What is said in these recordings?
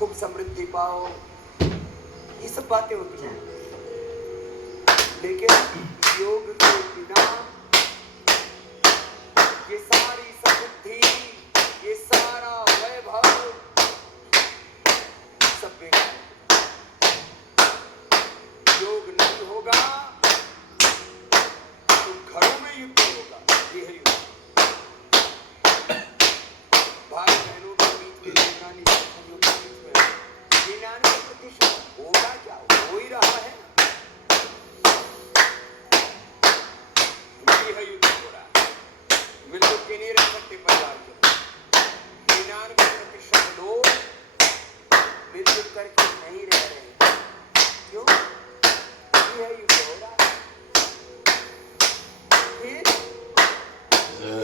खूब समृद्धि पाओ, ये सब बातें होती हैं। लेकिन योग के बिना ये सारी समृद्धि, ये सारा वैभव सब बेकार। योग नहीं होगा तो घरों में युद्ध होगा। ये है युद्ध। भाई बहनों के बीच में, यूनानी संस्कृतियों के बीच में 99% होगा क्या? हो ही रहा है। ये है युद्ध हो रहा है। मिलजुल के नहीं रह सकते परिवार के 99% लोग मिलजुल करके नहीं रह रहे। क्यों? ये है युद्ध हो रहा है। फिर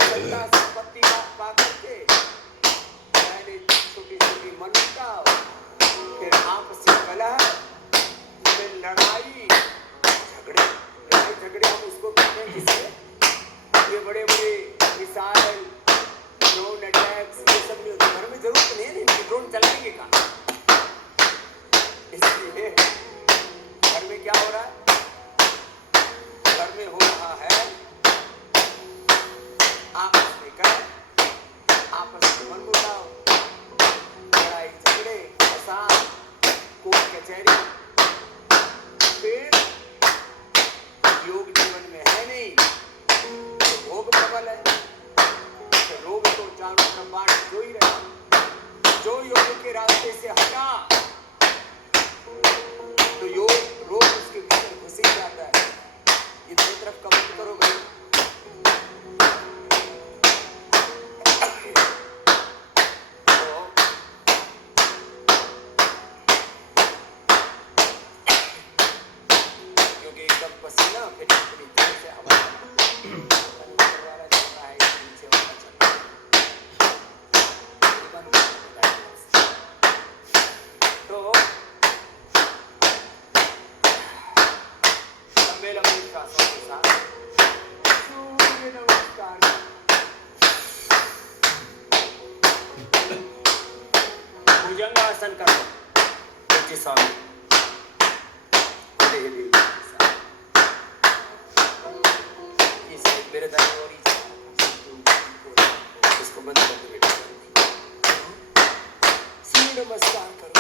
सत्ता संपत्ति पा करके पहले छोटी छोटी मनमुटा, फिर आपसी कलह, फिर लड़ाई झगड़े हम उसको कहते हैं जिससे ये बड़े बड़े मिसाइल, ड्रोन अटैक्स, ये सब नहीं होते। घर में जरूरत नहीं है, इनके ड्रोन चलाएंगे कहाँ? इसलिए घर में क्या हो रहा है? घर में हो रहा है आपस में कर, आपस में मनमुटाव, लड़ाई झगड़े, फसाद, कोर्ट कचहरी। फिर योग जीवन में है नहीं तो भोग प्रबल है, तो रोग तो चारों तरफ बांट जो ही रहे। जो योग के रास्ते से हटा तो योग रोग उसके भीतर घुस ही जाता है। ये दोनों तरफ कमेंट करो भाई। क्योंकि एकदम पसीना फिर इतनी देर से हवा वाला चल रहा है, नीचे वाला चल रहा है। तो लंबे लंबे श्वासों के साथ सूर्य नमस्कार, भुजंगासन करो। नीचे सामने और इसको बंद कर दो बेटा। सूर्य नमस्कार करो।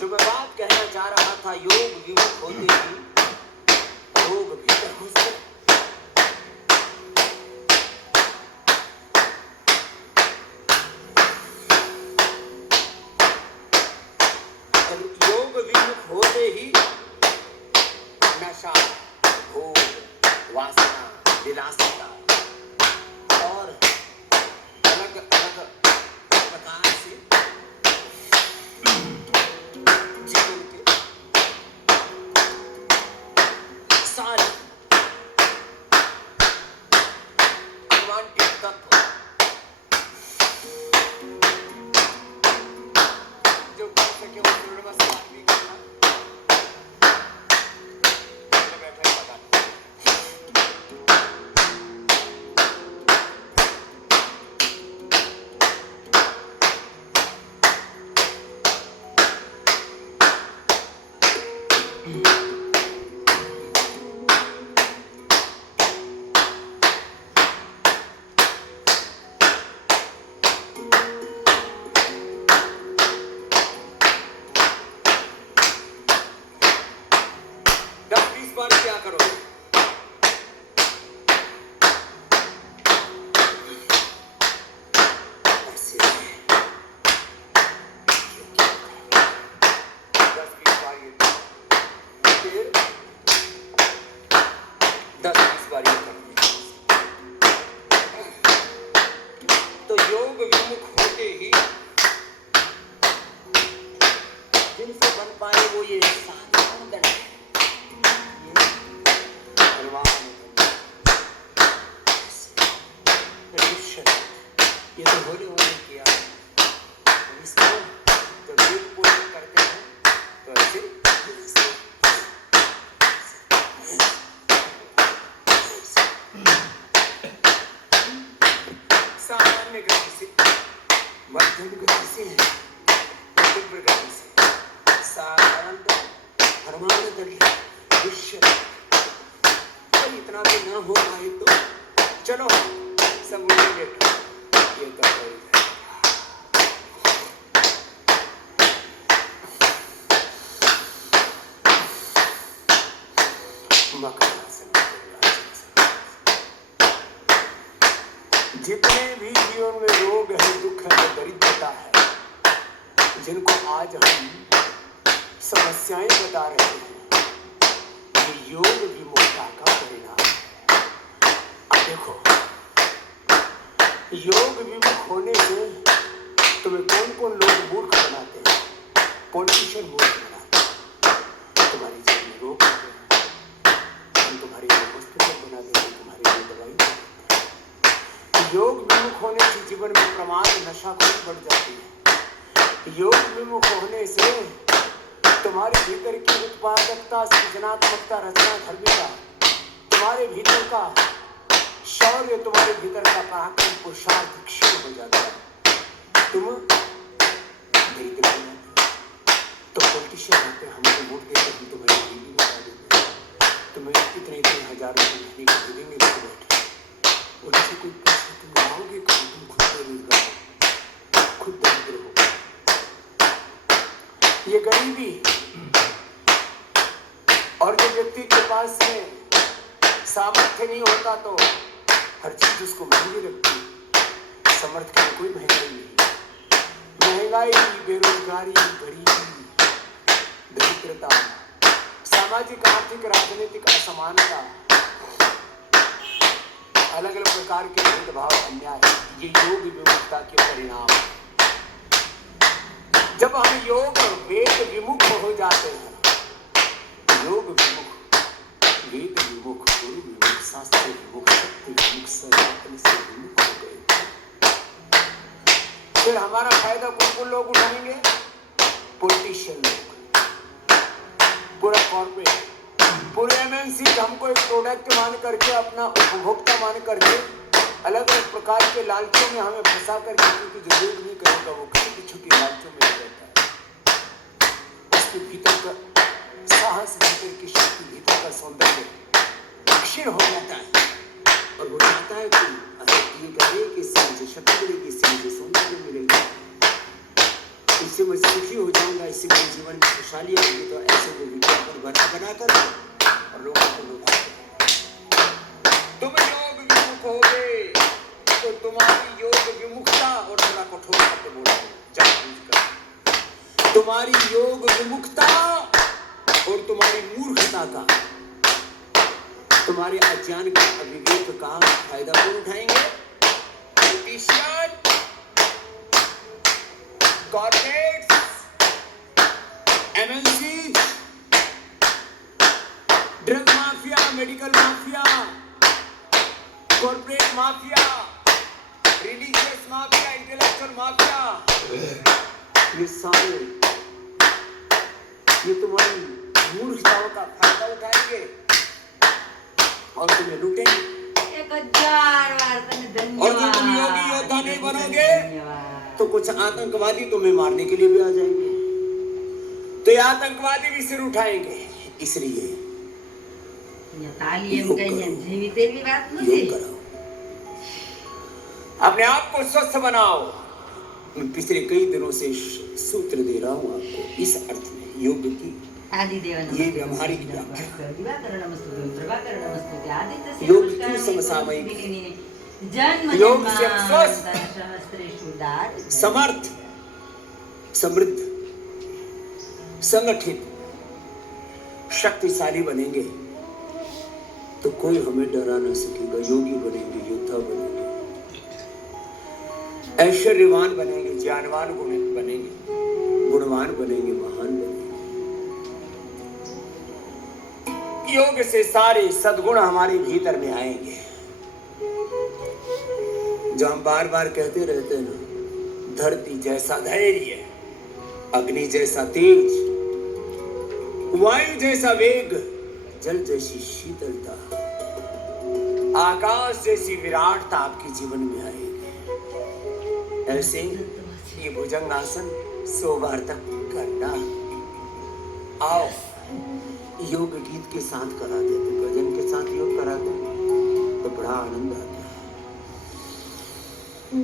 जो मैं बात कहना चाह रहा था, योग विमुख होते ही रोग भीतर घुसते। योग विमुख होते ही नशा, भोग, वासना, विलासिता और अलग अलग प्रकार से जीवन के सारे अवांछित तत्व जो कर सके वो सूर्य नमस्कार भी करना। बैठे पता क्या करो? ऐसे 10-20 बार ये, फिर 10-20 बार ये करनी। तो योग विमुख होते ही जिनसे बन पाए वो ये साधारण गण है। ये तो होली होली किया, इसको जब वेद पूजन करते हैं तो ऐसे सामान्य गति से, मध्यम गति से, तीव्र गति से, साधारण इतना भी ना हो पाए तो चलो सब उन्हें बैठो, ये कर जितने भी जीवन में रोग है, दुख है, दरिद्रता है, जिनको आज हम समस्याएं बता रहे हैं, ये योग विमुखता का परिणाम है। अब देखो, योग विमुख होने से तुम्हें कौन कौन लोग मूर्ख बनाते हैं? पॉलिटिशियन मूर्ख बनाते हैं। तुम्हारे जीवन में रोग है, हम तुम्हारे लिए हॉस्पिटल बना देते हैं, तुम्हारे लिए दवाई देते हैं। योग विमुख होने से जीवन में प्रमाद, नशाखोरी बढ़ जाती है। योग विमुख होने से तुम्हारे भीतर की उत्पादकता, सृजनात्मकता, रचना धर्मिता, तुम्हारे भीतर का शौर्य, तुम्हारे भीतर का पराक्रम, पुरुषार्थ क्षीण हो जाता है। तुम दरिद्र हो जाते, तो पॉलिटिशियन होते हैं, हमको वोट देते, हम तुम्हारी बीवी बता देते, तुम्हें इतने हजार रुपये महीने के देंगे, बैठे उनसे कोई प्रश्न तुम आओगे कभी? तुम खुद बेरोजगार हो, खुद दरिद्र हो। ये गरीबी और जो व्यक्ति के पास में सामर्थ्य नहीं होता तो हर चीज उसको महंगी लगती है। सामर्थ्य में कोई महंगाई नहीं, महंगाई, बेरोजगारी, गरीबी, दरिद्रता, सामाजिक, आर्थिक, राजनीतिक असमानता, अलग अलग प्रकार के भेदभाव, अन्याय, ये योग विमुखता के परिणाम है। जब हम योग वेद विमुख हो जाते हैं, योग विमुख, वेद विमुख, गुरु विमुख, शास्त्र विमुख, शक्ति विमुख, सनातन से विमुख हो गए, फिर हमारा फायदा कौन कौन लोग उठाएंगे? पॉलिटिशियन लोग, पूरा कॉर्पोरेट, पूरे एमएनसी हमको एक प्रोडक्ट मान करके, अपना उपभोक्ता मान करके, अलग अलग प्रकार के लालचों में हमें फंसा करके, क्योंकि जो योग नहीं करेगा वो किसी भी छोटी लालचों में रहता है। उसके भीतर का साहस, भीतर की शक्ति, भीतर का सौंदर्य क्षीण हो जाता है और वो चाहता है कि ये करे कि इससे मुझे शक्ति मिलेगी, इससे मुझे सौंदर्य मिलेगा, इससे मैं सुखी हो जाऊंगा, इससे मेरे जीवन में खुशहाली आएगी। तो ऐसे वो विज्ञापन बनाकर और लोगों को लुभाते हैं। तुम योग विमुख होगे तो तुम्हारी योग विमुखता, और थोड़ा कठोर करके बोलते हैं, तुम्हारी योग विमुखता और तुम्हारी मूर्खता का, तुम्हारे अज्ञान का, अविवेक का फायदा कौन उठाएंगे? Politician, corporates, MNC, drug mafia, medical mafia, corporate mafia, religious mafia, intellectual mafia, ये सारे ये तुम्हारी मूर्खताओं का फायदा उठाएंगे और तुम्हें लूटेंगे। 1000 बार और जो तुम योगी योद्धा नहीं बनोगे तो कुछ आतंकवादी तुम्हें मारने के लिए भी आ जाएंगे, तो ये आतंकवादी भी सिर उठाएंगे। इसलिए अपने आप को स्वस्थ बनाओ। मैं पिछले कई दिनों से सूत्र दे रहा हूँ आपको, इस अर्थ में योग की ये व्यावहारिक योग क्यों समसामयिक, योग से स्वस्थ, समर्थ, समृद्ध, संगठित, शक्तिशाली बनेंगे तो कोई हमें डरा ना सकेगा। योगी बनेंगे, योद्धा बनेंगे, ऐश्वर्यवान बनेंगे, ज्ञानवान बनेंगे, गुणवान बनेंगे, महान बनेंगे। योग से सारे सद्गुण हमारे भीतर में आएंगे। जो हम बार बार कहते रहते हैं ना, धरती जैसा धैर्य, अग्नि जैसा तेज, वायु जैसा वेग, जल जैसी शीतलता, आकाश जैसी विराटता आपके जीवन में आएगी। ऐसे ये भुजंगासन 100 बार तक करना। आओ योग गीत के साथ कराते थे, भजन के साथ योग कराते तो बड़ा आनंद आता है।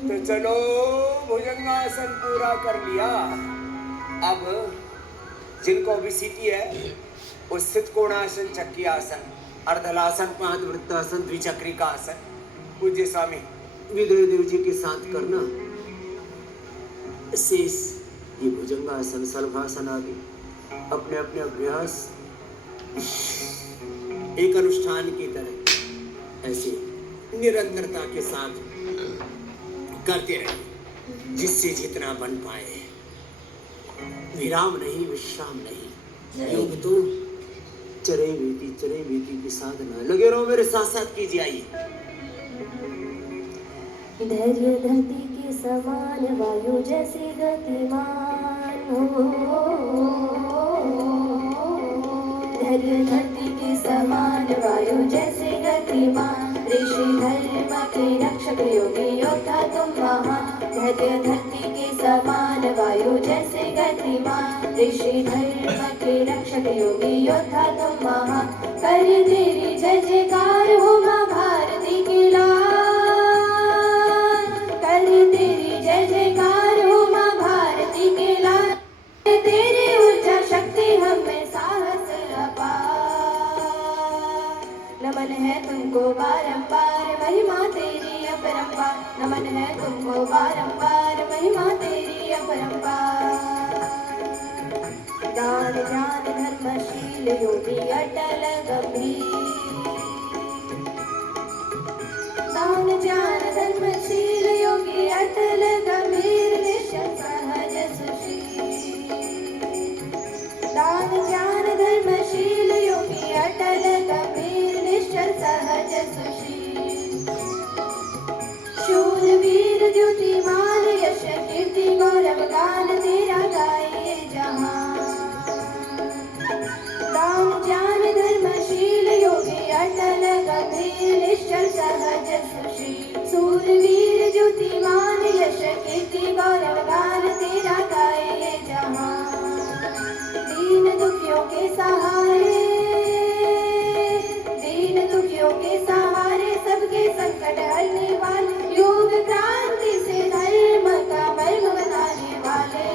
तो चलो भुजंगासन पूरा कर लिया। अब जिनको ओबेसिटी है वो स्थित कोणासन, चक्की आसन, अर्धलासन, पादवृत्तासन, द्विचक्री का आसन पूज्य स्वामी विदय देव जी के साथ करना। शेष ये भुजंगासन, सल्भासन आदि अपने अपने अभ्यास एक अनुष्ठान की तरह ऐसे निरंतरता के साथ करते रहे, जिससे जितना बन पाए। विराम नहीं, विश्राम नहीं। योग तो चरे बीती की साधना। लगे रहो मेरे साथ साथ कीजिए। आइए। धैर्य धरती के समान, वायु जैसे गतिमान हो। धैर्य धरती के समान, वायु जैसे गतिमान, ऋषि धर्म के रक्षक, योगी योद्धा तुम महान। धैर्य धरती के समान, वायु जैसे गतिमान, ऋषि धर्म के रक्षक, योगी योद्धा तुम महान। कर तेरी जय जयकार हो माँ भारती की लाल, कर तेरी जय जयकार हो माँ भारती के लाल। तेरी ऊर्जा शक्ति हमें साहस अपार। नमन है तुमको बारंबार, महिमा तेरी अपरंपार। नमन है तुमको बारंबार, महिमा तेरी अपरंपार। दान ज्ञान धर्मशील, योगी अटल गंभीर। दान ज्ञान धर्मशील, योगी अटल गंभीर, निश्चल सहज सुशील। दान ज्ञान धर्मशील, योगी अटल गंभीर, निश्चल सहज सुशील। शूरवीर द्युतिमान, यश कीर्ति गौरव गान तेरा गाए जहां। दान ज्ञान धर्मशील, योगी अटल गंभीर, निश्चल सहज सुशील। शूरवीर द्युतिमान, यश कीर्ति गौरव गान तेरा गाए जहां। दीन दुखियों के सहारे, दीन दुखियों के सहारे, सबके संकट हरने वाले, योग क्रांति से धर्म का मर्म बताने वाले।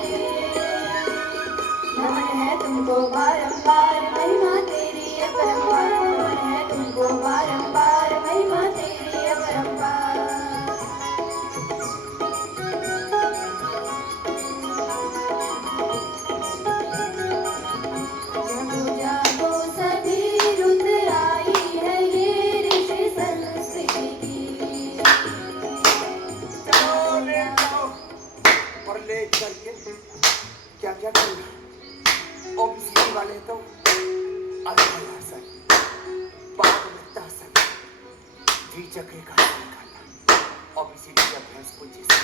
नमन है तुमको बारंबार, महिमा तेरी अपरंपार। नमन है तुमको बारंबार, महिमा तेरी अपरंपार। जागो जागो सभी, रुद्र आई है ये ऋषि संस्कृति की। चलो ले जाओ और ले करके क्या क्या करना। ओबीसी वाले तो अर्धलासन, पादवृत्तासन, द्विचक्री का आसन करना। ओबीसी का अभ्यास पूज्य से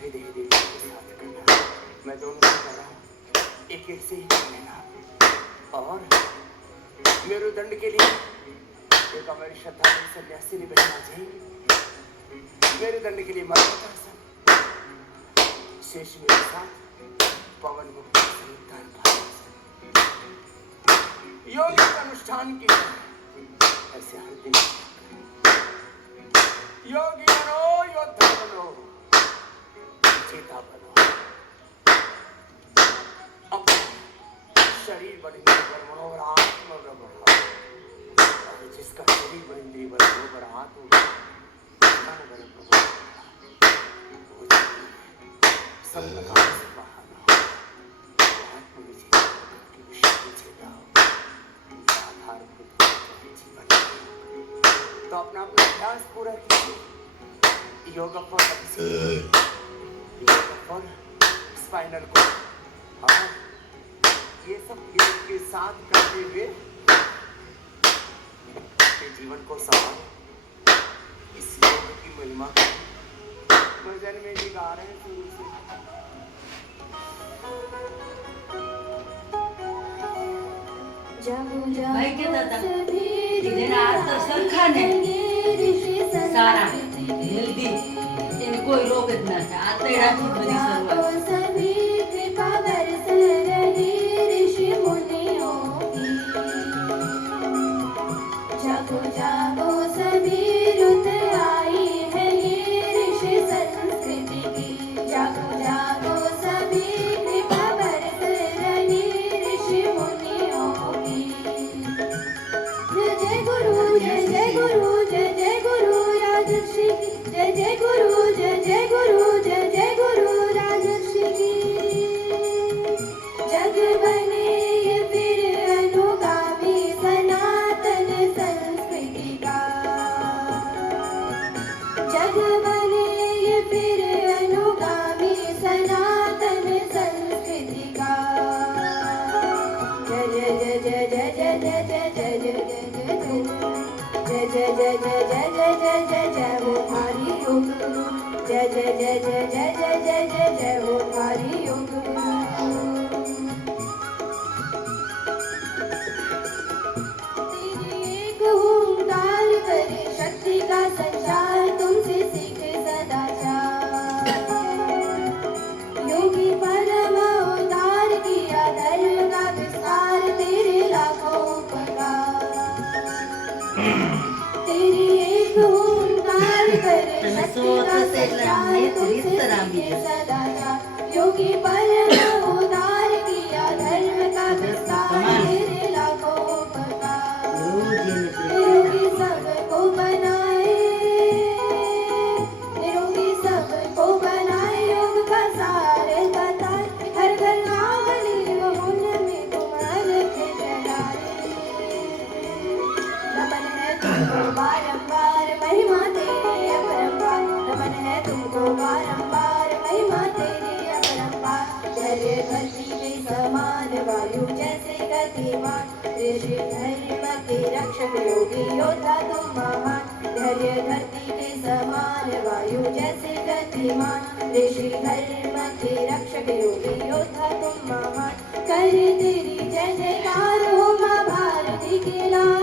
विदय देव के साथ करना। मैं दोनों से कर रहा हूँ, एक एक से ही कर लेना। और मेरुदंड के लिए एक हमारी श्रद्धालु सन्यासी ने बहना चाहिए। मेरुदंड के लिए मर्मकासन, शेष मेरे साथ पवन मुक्त योग अनुष्ठान की ऐसे हर दिन। योगी बनो, योद्धा बनो, चेता बनो। अपने शरीर बल इंद्रिय बल मनोबल आत्म बल बढ़ाओ। और जिसका शरीर बल इंद्रिय बल मनोबल आत्म बल सब प्रकार से बाहर आओ। आत्म विजय की विश्व विजेता हो। आधार जीवन। तो अपना अपना अभ्यास पूरा कीजिए। योग फॉर स्पाइनल कोड। हाँ, ये सब योग के साथ करते हुए अपने जीवन को संभालो। इस योग की महिमा भजन में भी गा रहे हैं शुरू से। बैठे दादा इधर आज तो सरखा ने सारा जल्दी કોઈ રોક જ ના થાય આતેડાથી જ બધી जागो શરૂઆત सभी कृपा बरस रही ऋषि मुनियों की जागो जागो सभी रुत आई है ये ऋषि संस्कृति की जागो जागो सभी कृपा बरस रही ऋषि मुनियों की जय जय गुरु जय जय गुरु जय जय गुरु राजर्षि की जय जय गुरु जय जय गुरु जय जय गुरु राजर्षि की जग बने ये फिर अनुगामी सनातन संस्कृति का जग बने ये फिर अनुगामी सनातन संस्कृति का जय जय जय जय जय जय जय जय जय जय जय जय जय जय जय जय जय जय जय हो हरि ओम जय जय जय जय जय जय जय जय जय हो हरि ओम तेरी एक ओंकार करे शक्ति का संचार तुमसे सीखे सदाचार योगी परम अवतार किया धर्म का विस्तार तेरे लाखों उपकार तेरी एक ओंकार करे शक्ति का संचार तुमसे सीखे सदाचार योगी परम अवतार किया धर्म का विस्तार तेरे लाखों उपकार રોજ એને निरोगी सबको बनाए निरोगी सबको बनाए योग का सार बताए हर घर आंगन में तुम्हार के जलाए नमन है तुमको बारंबार महिमा तेरी अपरंपार नमन है तुमको बारंबार महिमा तेरी अपरंपार धैर्य धरती के समान वायु जैसे गतिमान ऋषि धर्म के रक्षक योगी योद्धा तुम महान धैर्य धरती के समान वायु जैसे गतिमान ऋषि धर्म के रक्षक योगी योद्धा तुम महान करे तेरी जय जयकार हो माँ भारती के लाल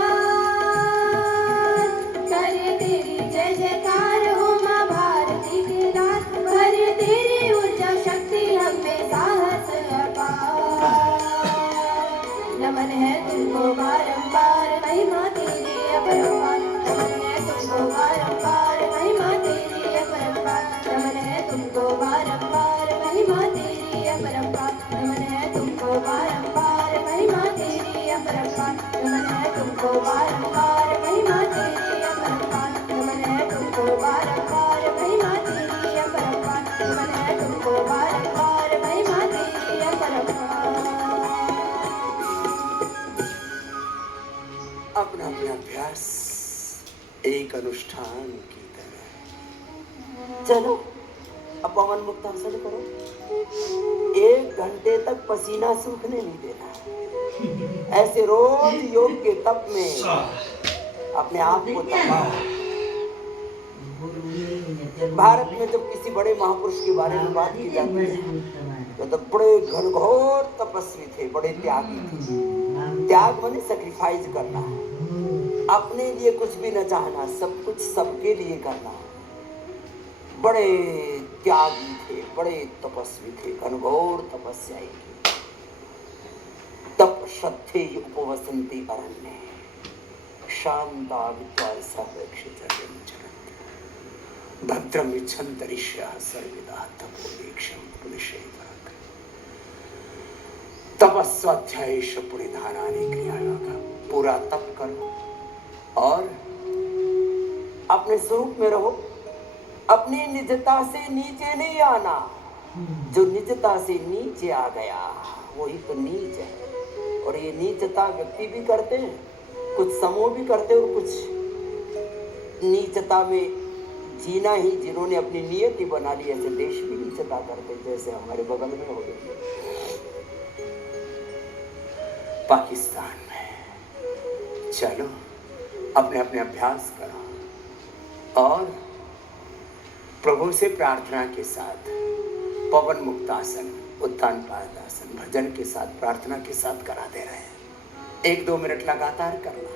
करे तेरी जय जयकार हो माँ भारती के लाल भरे तेरी ऊर्जा शक्ति हमें साहस अपार नमन है तुमको बारंबार महिमा तेरी अपरंपार नमन है तुमको बारंबार महिमा तेरी अपरंपार नमन है तुमको बारंबार महिमा तेरी अपरंपार नमन है तुमको बारंबार महिमा तेरी अपरंपार नमन है तुमको बारंबार महिमा तेरी अपरंपार नमन है तुमको बारंबार महिमा तेरी अपरंपार नमन है तुमको बारंबार महिमा तेरी अपरंपार अपना अपना अभ्यास एक अनुष्ठान की तरह चलो अब पवन मुक्तासन करो 1 घंटे तक पसीना सूखने नहीं देना ऐसे रोज योग के तप में अपने आप को तपाओ भारत में जब किसी बड़े महापुरुष के बारे में बात की जाती है तो बड़े घनघोर तपस्वी थे बड़े त्यागी थे त्याग माने सैक्रिफाइस करना अपने लिए कुछ भी न चाहना सब कुछ सबके लिए करना बड़े त्यागी थे बड़े तपस्वी थे घनघोर तपस्याई की तप श्रद्धे उपवसंती अरण्य शांता विद्वार सर्वक्षित भद्रम इच्छन्त ऋष्याः सर्वदा तपोदीक्षं पुरुषेतरक तपस्वाध्यायेषु पुनिधानानि क्रियायोगा पूरा तप करो और अपने स्वरूप में रहो अपनी निजता से नीचे नहीं आना जो निजता से नीचे आ गया वही तो नीच है और ये नीचता व्यक्ति भी करते हैं कुछ समूह भी करते हैं और कुछ नीचता में जीना ही जिन्होंने अपनी नियति बना ली ऐसे देश भी नीचता करते जैसे हमारे बगल में हो गई पाकिस्तान में चलो अपने अपने अभ्यास करो और प्रभु से प्रार्थना के साथ पवन मुक्तासन उत्तान पादासन भजन के साथ प्रार्थना के साथ करा दे रहे हैं 1-2 मिनट लगातार करना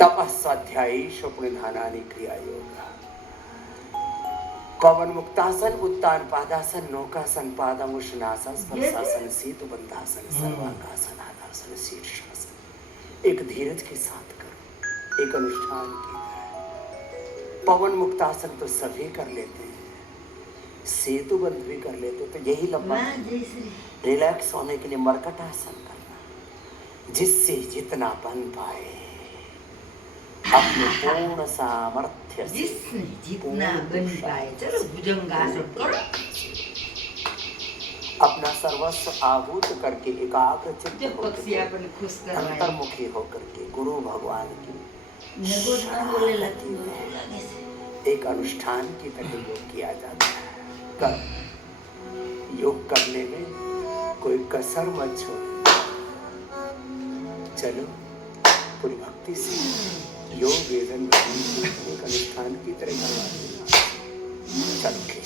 तपस्वाध्यायी स्वप्नधानानि क्रिया योगा पवन मुक्तासन, उत्तान पादासन, नौकासन, पादमुशनासन, स्पर्शासन, सेतु बंधासन, सर्वांगासन, आदासन, शीर्षासन। एक धीरज के साथ करो, एक अनुष्ठान की तरह। पवन मुक्तासन तो सभी कर लेते हैं, सेतु बंध भी कर लेते, तो यही लंबा रिलैक्स होने के लिए मरकट आसन करना, जिससे जितना बन पाए अपने पूर्ण सामर्थ्य से, जिससे जितना बन पाए। चलो भुजंगासन करो। अपना सर्वस्व आहूत करके एकाग्र चित्त जब पक्षी अपन खुश करवाए, अंतर्मुखी होकर के गुरु भगवान की बोले लगती है। एक अनुष्ठान की तरह योग किया जाता है। कर योग करने में कोई कसर मत छोड़। चलो पूरी भक्ति से योग वेदन एक अनुष्ठान की तरह करवा देना। चलो के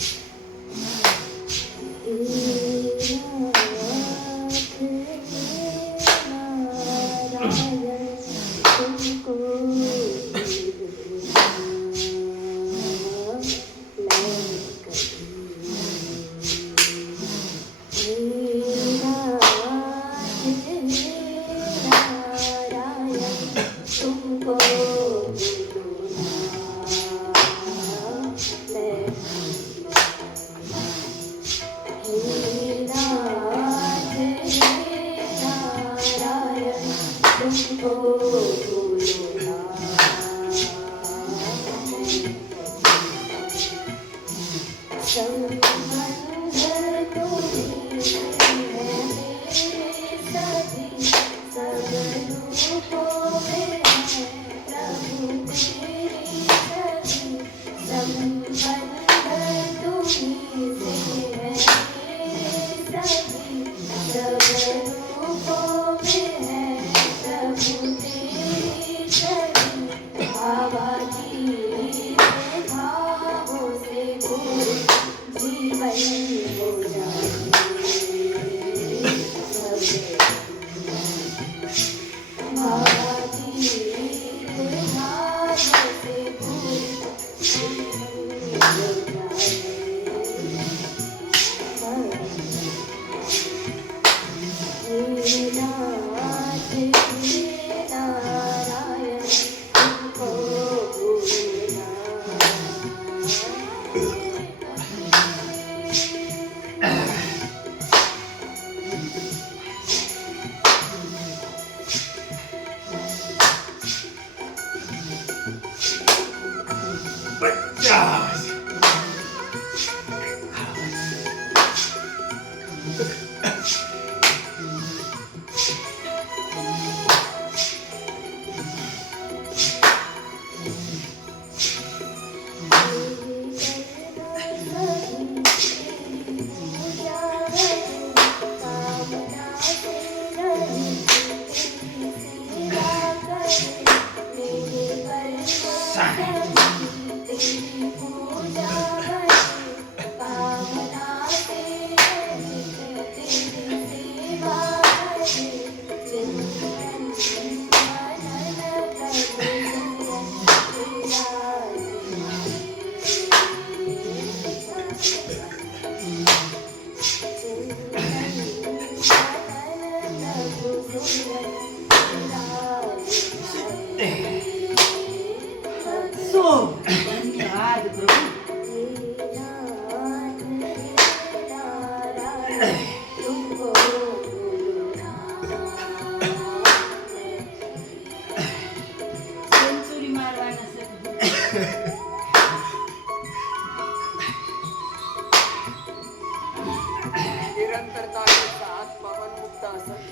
निरंतरता के साथ पवन मुक्तासन,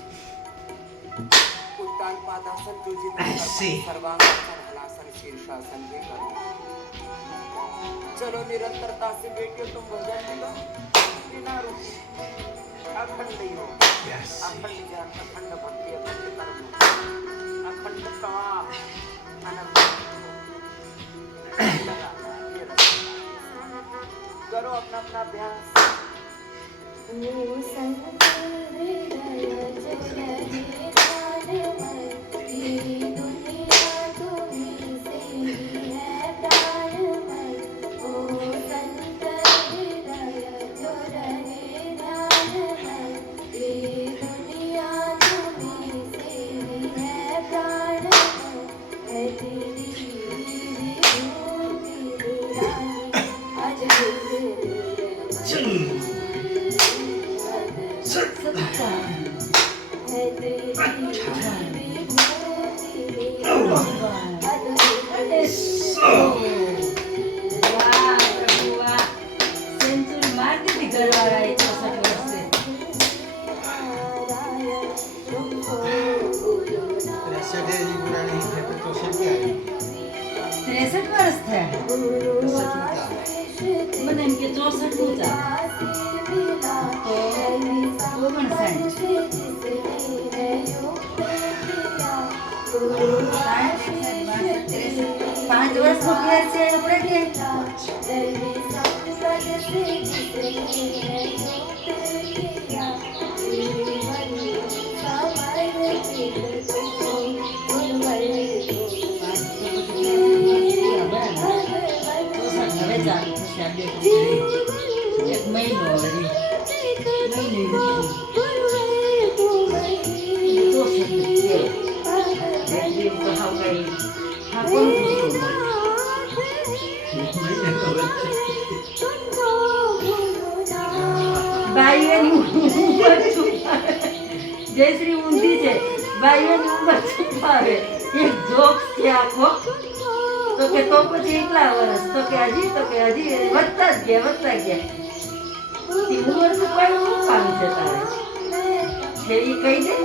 उत्तान पादासन, सर्वांगासन, हलासन, शीर्षासन भी करो। चलो निरंतरता से बैठिए, तुम भजन भी लो, बिना रुके, अखंड योग, अखंड ज्ञान, अखंड भक्ति, अखंड कर्म, अखंड प्रवाह, अनंत करो अपना अपना अभ्यास। संत 64 નું ચાલે તો 59 5 વર્ષનો ફેર છે આપણે કે હવે ચાલુ થશે આ બે પુત્રી. એક મહિનો વળી મહિને તો છે જયશ્રી તો હાવ કઈ હા કોણ બાઈઓની ઉંમર છુપાવે. જયશ્રી ઊંધી છે. બાઈઓની ઉંમર છુપાવે. એક જોક્સ છે આખો. તો કે તો પછી એટલા વર્ષ તો કે હજી વધતા જ ગયા ઈ ઉંમર છુપાવવાનું શું કામ છે તારે છે એ કહી દે.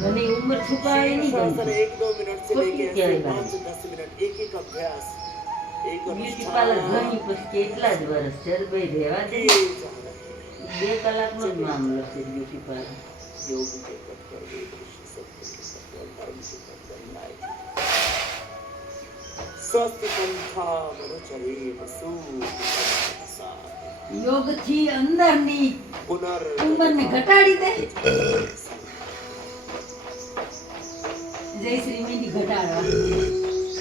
મને ઉંમર છુપાવે નહીં शासन ગમતી. 1-2 मिनट से खोटी लेके क्या है 5-10 मिनट एक अभ्यास एक બ્યુટી પાર્લર ગઈ પછી કેટલા જ વર્ષ છે ભાઈ રહેવા દે. 2 કલાકનો જ મામલો છે બ્યુટી પાર્લર. योग के पथ पर वे ऋषि सत्य के सत्य धर्म के पथ पर लाए स्वस्थ पंथा मनुचरे वसु યોગથી અંદરની पुनर् ઉંમરને ઘટાડી દે. જયશ્રી મીની ઘટાડવા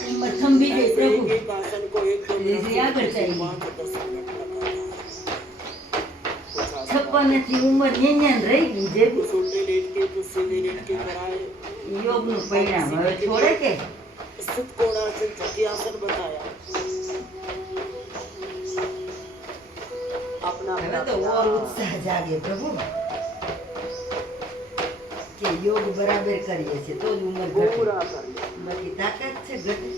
ઉંમર થંભી ગઈ પ્રભુ. एक आसन को 1-2 मिनट जैसे आगे चाहिए। 5-10 मिनट लगातार 56 થી ઉંમર ન્યાન્યાન રહી ગઈ જે कुछ उल्टे लेट के कुछ सीधे लेट के कराए યોગનું પરિણામ હવે છોડે કે स्थित कोणासन चक्रियासन बताया अपना હવે તો ઓર ઉત્સાહ જાગે પ્રભુ કે યોગ બરાબર કરીએ છે તો જ ઉંમર ઘટે. पूरा कर लिया બાકી તાકાત છે ઘટે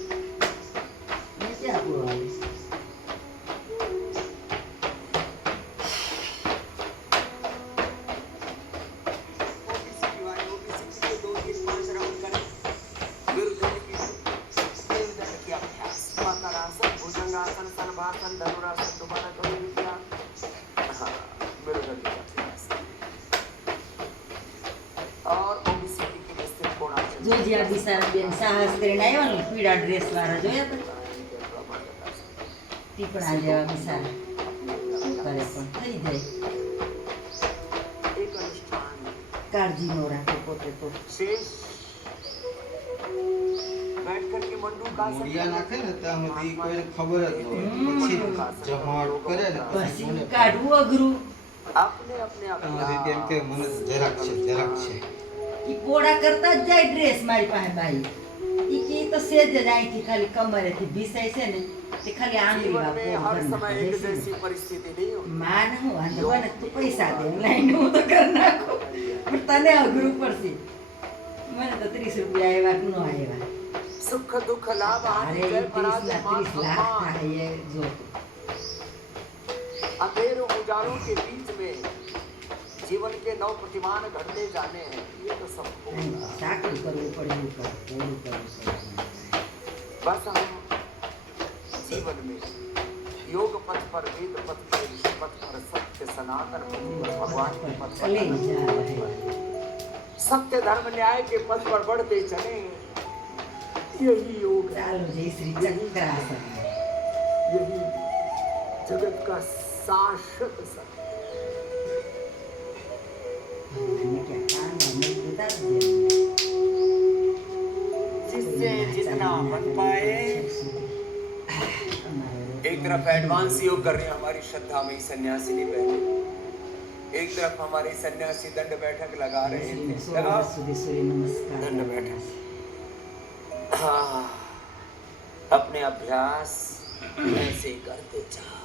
ને ક્યાં પૂરો આવે. ओबीसी वाले ओबीसी के 2-3-5 राउंड करें गिरधर की अभ्यास मकरासन भुजंगासन सनभासन धनुरासन दोबारा करो विद्या हाँ गिरधर की अभ्यास और ओबीसी के लिए स्थित कोणासन જોજી આ બિચારા બેન સાહસ કરીને આવ્યા ને પીળા ડ્રેસ વાળા જોયા હતા ટીપણા જેવા બિચારા શું કરે પણ થઈ જાય. एक अनुष्ठान કાળજી નો રાખે પોતે તો. शेष बैठ करके मंडू का મોડિયા નાખે ને ત્યાં સુધી કોઈને ખબર જ ન હોય. પછી જમાડ કરે ને પછી મને કાઢવું અઘરું. अपने अपने ત્યાં સુધી તેમ કે મને જરાક છે ઈ કોડા કરતા જ જાય ડ્રેસ મારી પાસે બાઈ. ઈ કે ઈ તો સેજ જ અહીંથી ખાલી કમરેથી ભીસાય છે ને તે ખાલી આંગળી जीवन में हर વાપરો समय एक जैसी परिस्थिति नहीं होती માન હું વાંધો મને તું પૈસા દે લાઈને હું તો કરી નાખું પણ તને અઘરું પડશે. મને તો 30 રૂપિયા આવ્યા કે ન આવ્યા. सुख दुख लाभ हानि અરે जय 30 पराजय ના मान 30 લાખ सम्मान થાય એ જો अंधेरों उजालों के बीच में जीवन के नव प्रतिमान घटते जाने हैं ये तो सबको નહીં, સાકરું કરવું પડે એવું કર થોડું કરવું પડે. बस हम जीवन में योग पथ पर वेद पथ पर ऋषि पथ पर सत्य सनातन पथ पर भगवान के पथ पर કલે જા રહે. सत्य धर्म न्याय के पथ पर बढ़ते चले यही योग है ચાલો જય શ્રી ચક્રાસન. यही जगत का शाश्वत सत्य મને ક્યાં કાનમાં મજબૂત આપી દે. जिससे जितना बन पाए एक तरफ एडवांस योग कर रहे हैं हमारी श्रद्धा में सन्यासिनी बहन एक तरफ हमारे सन्यासी दंड बैठक लगा रहे थे लगाओ સુધી સૂર્ય નમસ્કાર. दंड बैठक हाँ अपने अभ्यास ऐसे करते जाओ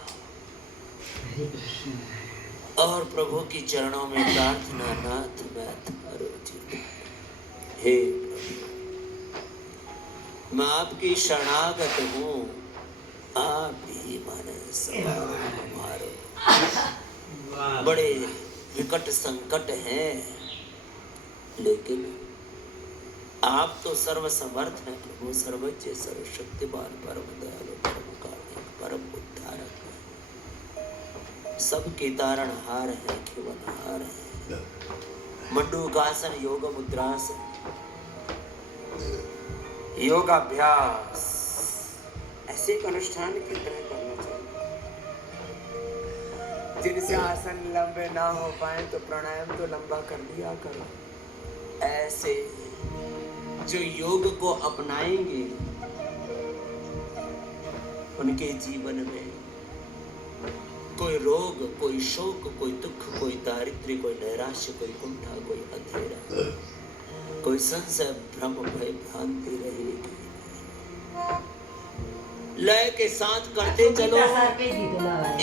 હરે કૃષ્ણ. और प्रभु की चरणों में प्रार्थना नाथ मैं तुम्हारो जीता हे प्रभु मैं आपकी शरणागत हूँ आप ही मन सवार हमारो बड़े विकट संकट हैं, लेकिन आप तो सर्वसमर्थ हैं प्रभु, सर्वज्ञ सर्वशक्तिमान परम दयालु परम कारुणिक परम उद्धारक हैं, सबके तारणहार हैं, खेवनहार हैं। मंडूकासन योग मुद्रासन योगाभ्यास ऐसे एक अनुष्ठान की तरह करना चाहिए। जिनसे आसन लंबे ना हो पाए तो प्राणायाम तो लंबा कर लिया करो। ऐसे जो योग को अपनाएंगे उनके जीवन में कोई रोग, कोई शोक, कोई दुख, कोई दारिद्र्य, कोई नैराश्य, कोई कुंठा, कोई अंधेरा, कोई संशय, भ्रम, भय, भ्रांति रहेगी। लय के साथ करते चलो।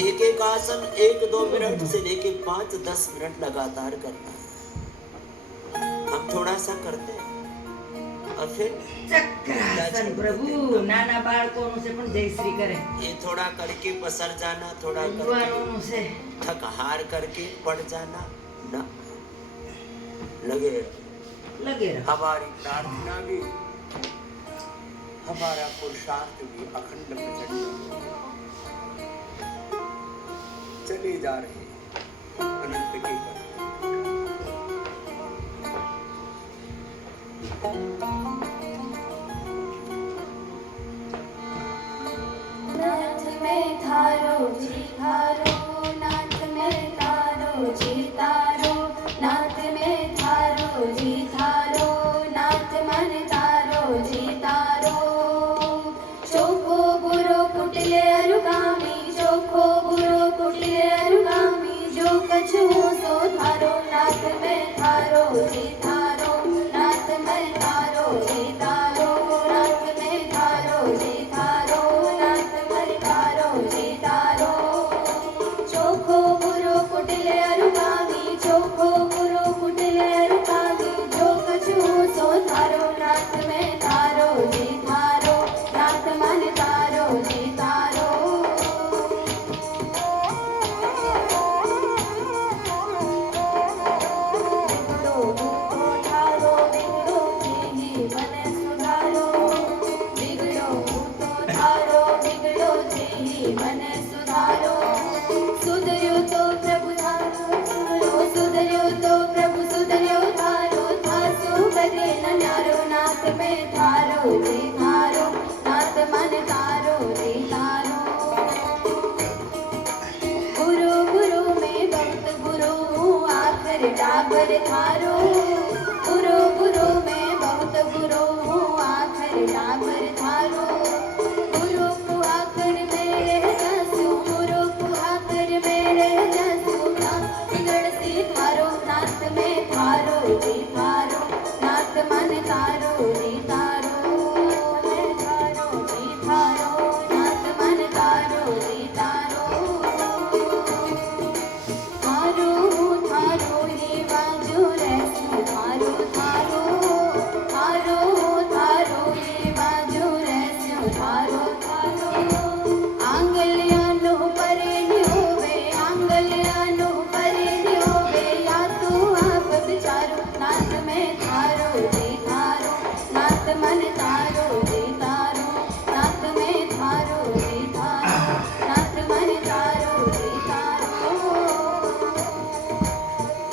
एक एक आसन 1-2 मिनट से लेके 5-10 मिनट लगातार करना है। हम थोड़ा सा करते हैं और फिर चक्रासन प्रभु नाना बाळकों से पण जयश्री करे। ये थोड़ा करके पसर जाना, थोड़ा युवाओं से थक हार करके पड़ जाना ना, लगे रहो। हमारी प्रार्थना भी, हमारा पुरुषार्थ भी अखंड प्रचंड चले जा रहे हैं अनंत के कर। नाथ में थारो जी थारो, नाथ में थारो जी तारो, नाथ में थारो जी थारो, नाथ मन तारो जी तारो। चोखो बुरो कुटिले अनुगामी, चोखो बुरो कुटिले अनुगामी, जो कछु सो थारो, नाथ में थारो जी थारो, नाथ में थारो जी तारो, नाथ में थारो जी थारो, नाथ में थारो जी तारो। चोखो बुरो कुटिले अनुगामी, चोखो बुरो कुटिले अनुगामी, जो कछु सो थारो, नाथ में थारो जी थारो, नाथ मन तारो जी तारो। बिगड़ो भूतो थारो, बिगड़ो जेहि मन सुधारो, बिगड़ो भूतो थारो, बिगड़ो जेहि मन सुधारो। सुधर्यो तो प्रभु थारो, सुधर्यो तो प्रभु सुधर्यो थारो, थासु बदे न न्यारो, नाथ में थारो जी थारो, नाथ मन तारो जी तारो। गुरु गुरु में भक्त गुरु, आखर डाबर थारो, गुरु गुरु में बहुत गुरु, आखर डाबर थारो। गुरु को आखर मेरे जसु, गुरु को आखर मेरे जसु, बिगड़ सी थारो, नाथ में थारो जी थारो, नाथ मन तारो जी तारो, मैं थारो जी थारो, नाथ मन तारो जी तारो। थारो थारो ये बाजू रहसु, थारो थारो, थारो थारो ये बाजू रहसु, थारो थारो। आंगल्यानो परे होवे, आंगल्यानो परे होवे, या तो आप विचारो, नाथ में थारो जी थारो, नाथ मन तारो जी तारो, नाथ में थारो जी थारो, नाथ मन तारो जी तारो।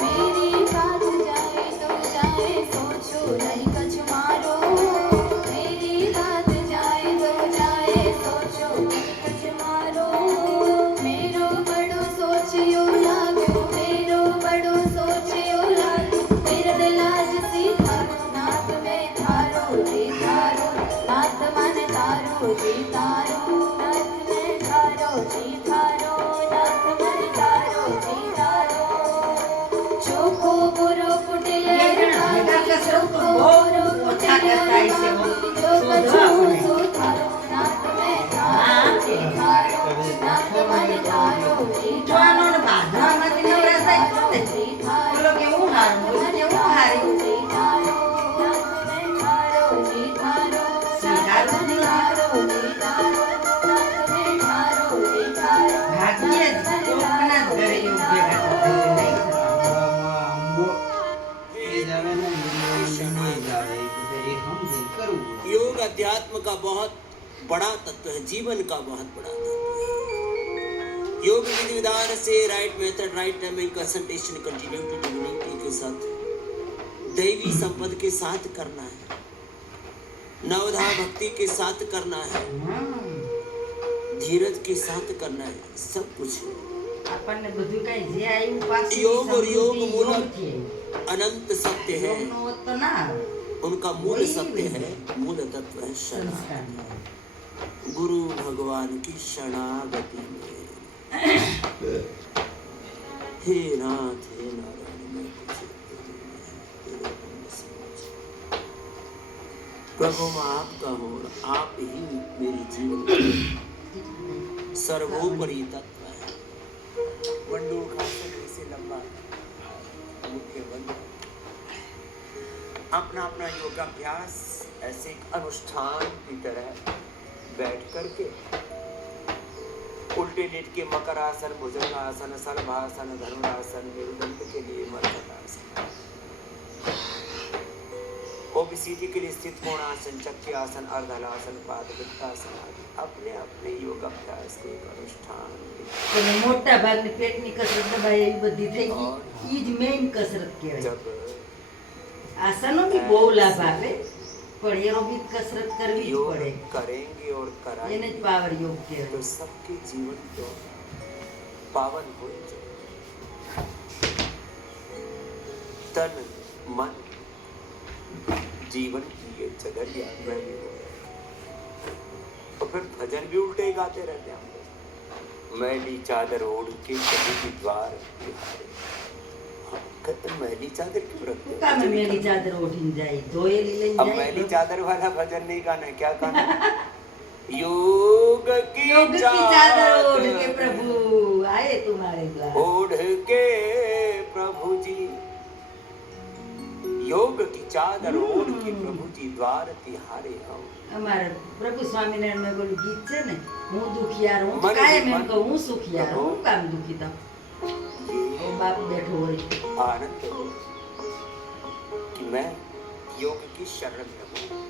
मेरी बात जाए तो जाए, सोचो नहीं कछु मारो, मेरी बात जाए तो जाए, सोचो नहीं कछु मारो। मेरो बड़ो सोचियो लागो, मेरो बड़ो सोचियो लागो, मेरा दिल आज सी थारो, नाथ में थारो जी थारो, नाथ मन तारो जी तारो, नाथ में थारो जी थारो, नाथ मन तारो जी तारो। चोखो बुरो कुटिले अनुगामी, चोखो बुरो कुटिले अनुगामी, जो कछु सो थारो, नाथ में थारो जी थारो, नाथ मन तारो जी જોવાનો तारो, ને બાંધવામાંથી નવરાશ થાય તો ને. जी थारो, બોલો કેવું હારું, બોલો કેવું હારું. जी थारो, नाथ में थारो जी थारो, नाथ मन तारो जी तारो, नाथ में थारो जी तारो, ભાગ્યે જ नाथ मन કોકના बहुत बड़ा तत्व है, जीवन का बहुत बड़ा तत्व है। योग विधि विधान से right method, right timing, concentration, continuity, divinity के साथ, दैवी संपद के साथ करना है, नवधा भक्ति के साथ करना है, धीरज के साथ करना है, सब कुछ। આપણને બધું કઈ જે આવ્યું પાછું योग और योग સમૃદ્ધિ मूलक યોગથી अनंत सत्य है, યોગનો હોત તો ના આવે. उनका मूल सत्य है, मूल तत्व है शरण। સંસ્કાર गुरु भगवान की शरणागति में हे नाथ हे नारायण मैं कुछ तेरे गुण समझ। प्रभु मैं आपका हूँ, आप ही मेरी जीवन सर्वोपरि तत्व है। वंडू खासन से लंबा मुख्य बंद। अपना अपना योगाभ्यास ऐसे एक अनुष्ठान की तरह बैठ करके उल्टे लेट के मकर आसन, भुजंगासन, सलभासन, धनुरासन, मेरुदंड के लिए मर्कटासन, ओबीसीटी के लिए स्थित कोणासन, चक्रासन, अर्धलासन, पादवृत्तासन आदि अपने अपने योगाभ्यास को एक अनुष्ठान અને મોટા ભાગની પેટની કસરત દબાઈ એવી બધી થઈ ગઈ. ઈ જ મેઇન કસરત કહેવાય. जब આસનો બી બહુ લાભ આપે, પણ એરોબિક કસરત કરવી જ योग પડે. करेंगे और એને कराएंगे જ પાવર યોગ तो કહેવાય. सबके जीवन को पावन हो जाए। तन मन जीवन की ये चदरिया में भी हो। और फिर भजन भी उल्टे ही गाते रहते हैं हम लोग। मैली चादर ओढ़ के कभी भी द्वार तिहारे। हाँ, कहते हैं, मैली चादर क्यों रखते हैं? કામે भजन ही મેલી करना। ચાદર ઓઢીને જાય, ધોયેલી લઈને अब જાય. मैली चादर वाला भजन नहीं गाना है, क्या गाना है? योग की योग की चादर ओढ़ के चादर प्रभु आए तुम्हारे द्वार. ओढ़ के प्रभु जी, योग की चादर ओढ़ के प्रभु जी द्वार तिहारे आओ। અમારા પ્રભુ સ્વામિનારાયણ નું પેલું ગીત છે ને, હું દુખિયાર હું મને કાયમ એમ મન- કહું હું સુખિયાર કહો. હું કામ દુખી થાઉં. ये ઓ બાપ બેઠો હોય आनंद हो कि मैं योग की शरण में हूँ,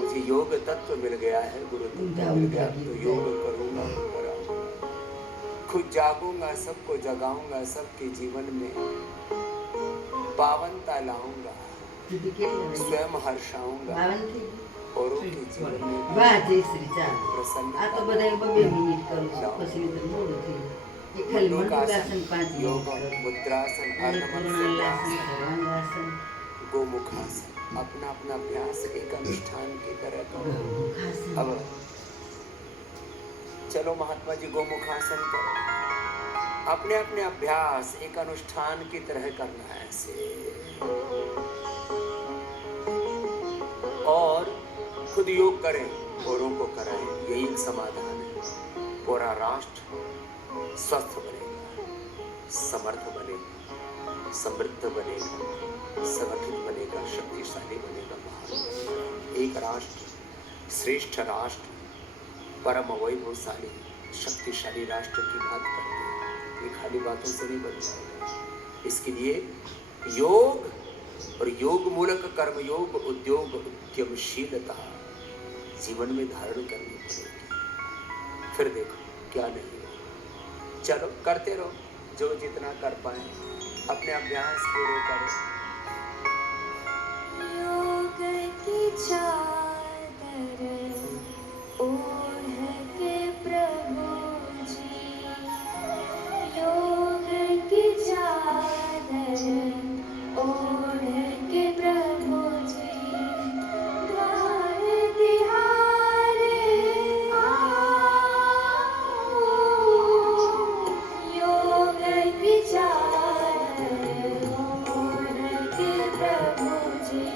मुझे योग तत्व मिल गया है, गुरु तत्व मिल गया, तो योग करूँगा कराऊंगा। खुद जागूंगा, सबको जगाऊंगा, सबके जीवन में पावनता लाऊंगा, સુધી કેટલી વાગે? स्वयं हर्षाऊंगा, 52 થઈ ગઈ. औरों के जीवन में વાહ जय श्री ચાલો. આ प्रसन्नता તો બધા 2 મિનિટ કરું છું, પછી નહીં તો મોડું થઈ જાય. એ ખાલી મંડુકાસન 5 योग મિનિટ કરું. मुद्रासन, અને अर्धमत्सरासन, પૂર્ણાંગાસન, સર્વાંગાસન, गोमुखासन, अपना अपना अभ्यास एक अनुष्ठान की तरह करो। ગૌમુખાસન. अब चलो महात्मा जी गोमुखासन करो, अपने अपने अभ्यास एक अनुष्ठान की तरह करना है ऐसे। और खुद योग करें, औरों को कराएं, यही एक समाधान है। पूरा राष्ट्र स्वस्थ बनेगा, समर्थ बनेगा, समृद्ध बनेगा, संगठित बनेगा, शक्तिशाली बनेगा, महान बनेगा। एक राष्ट्र, श्रेष्ठ राष्ट्र, परम वैभवशाली, शक्तिशाली राष्ट्र की बात करते हैं। ये खाली बातों से नहीं बन जाएगा। इसके लिए योग और योग मूलक कर्म योग, उद्योग, उद्यमशीलता जीवन में धारण करनी पड़ेगी। फिर देखो क्या नहीं होगा। चलो करते रहो, जो जितना कर पाए अपने अभ्यास पूरे करो। योग की चादर ओढ़ के प्रभु जी, योग की चादर ओढ़ के प्रभु जी, द्वार तिहारे आओ। योग की चादर ओढ़ के प्रभु जी,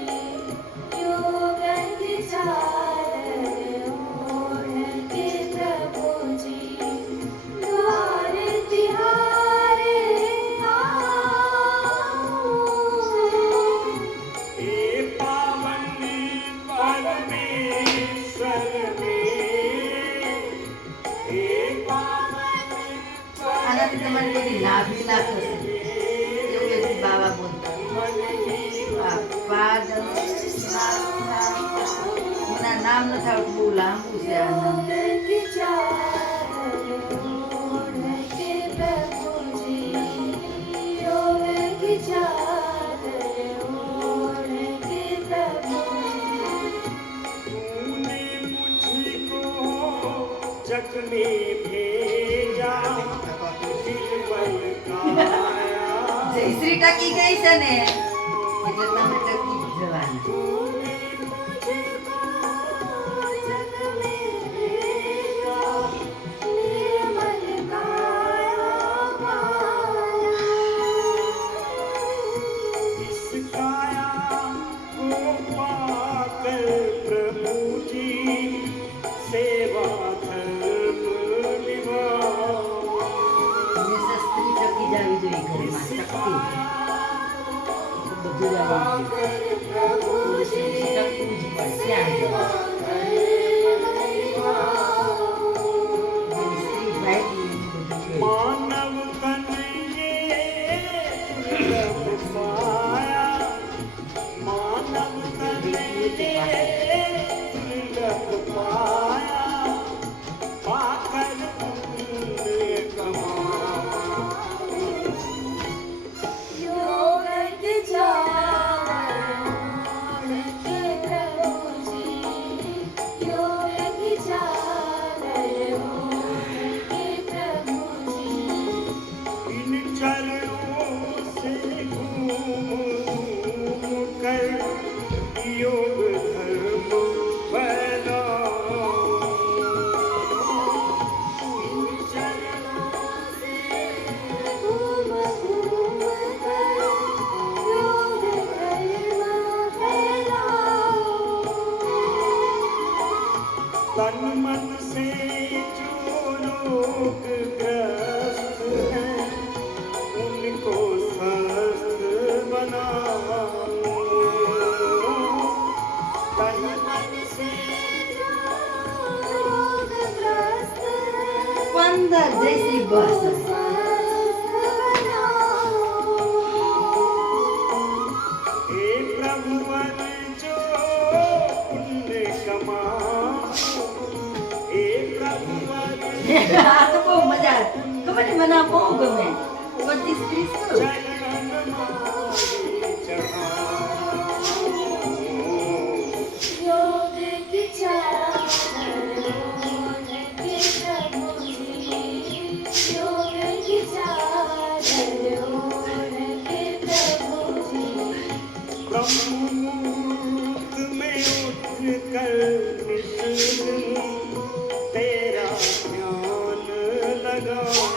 योग की चादर ओढ़ के प्रभु जी, द्वार तिहारे आओ। આનાથી તમારી બધી નાભી ના થશે એવું એક બાવા બોલતા. આ પાદ, માથા, ના નામ નથી આવતું, બહુ લાંબુ છે આ નામ. की चादर ओढ़ के प्रभु जी, योग की चादर ओढ़ के प्रभु तूने मुझको जग में भेजा दिलबर काया જયશ્રી ટકી ગઈ છે ને એટલે તમે ટકી જ જવાના. तूने मुझको जग में भेजा, निर्मल काया माया. इस काया को पाकर प्रभु जी सेवा धर्म निभाओ હંમેશા સ્ત્રી ટકી જાવી જોઈએ ઘરમાં, ટકતી. બધું જ આવડવું જોઈએ. પુરુષે ટકવું જ પડે ત્યાં આગળ. જેની સ્ત્રી ભાગી એનું બધું જોઈએ. मानव तन ये दुर्लभ पाया, मानव तन ये दुर्लभ पाया, पाकर पुण्य कमाया। योग की चादर ओढ़ के प्रभु जी, योग की चादर ओढ़ के प्रभु जी. इन चरणों से घूम कर योग धर्म फैलाओ। इन चरणों से घूम घूम कर योग धर्म फैलाओ. तन मन से जो लोग ग्रस्त हैं उनको स्वस्थ बनाओ। तन मन से जो रोगग्रस्त हैं, 15 જયશ્રી બસ. स्वस्थ बनाओ. हे प्रभुवर जो पुण्य कमाओ, हे प्रभुवर આ તો બહુ મજા આવે. ખબર ને મને આ બહુ ગમે. 25-30 કરું. चरण मारे चढ़ाओ। योग की चादर ओढ़ के प्रभु जी, योग की चादर ओढ़ के प्रभु जी. ब्रह्ममुहूर्त में उठकर नित्य तेरा ध्यान लगाओ।